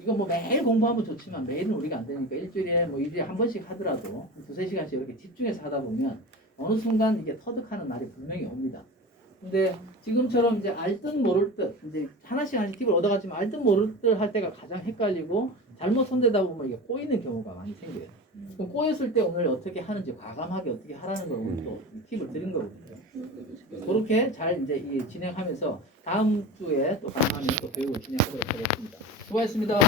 이거 뭐 매일 공부하면 좋지만 매일은 우리가 안 되니까 일주일에 뭐 일주일에 한 번씩 하더라도 두세 시간씩 이렇게 집중해서 하다 보면 어느 순간 이게 터득하는 날이 분명히 옵니다. 근데 지금처럼 이제 알 듯 모를 듯 이제 하나씩 팁을 얻어가지만 알 듯 모를 듯 할 때가 가장 헷갈리고 잘못 손대다 보면 이게 꼬이는 경우가 많이 생겨요. 그럼 꼬였을 때 오늘 어떻게 하는지 과감하게 어떻게 하라는 걸 오늘 또 팁을 드린 거거든요. 그렇게 잘 이제 진행하면서 다음 주에 또 강화하면 또 배우고 진행하도록 하겠습니다. 수고하셨습니다.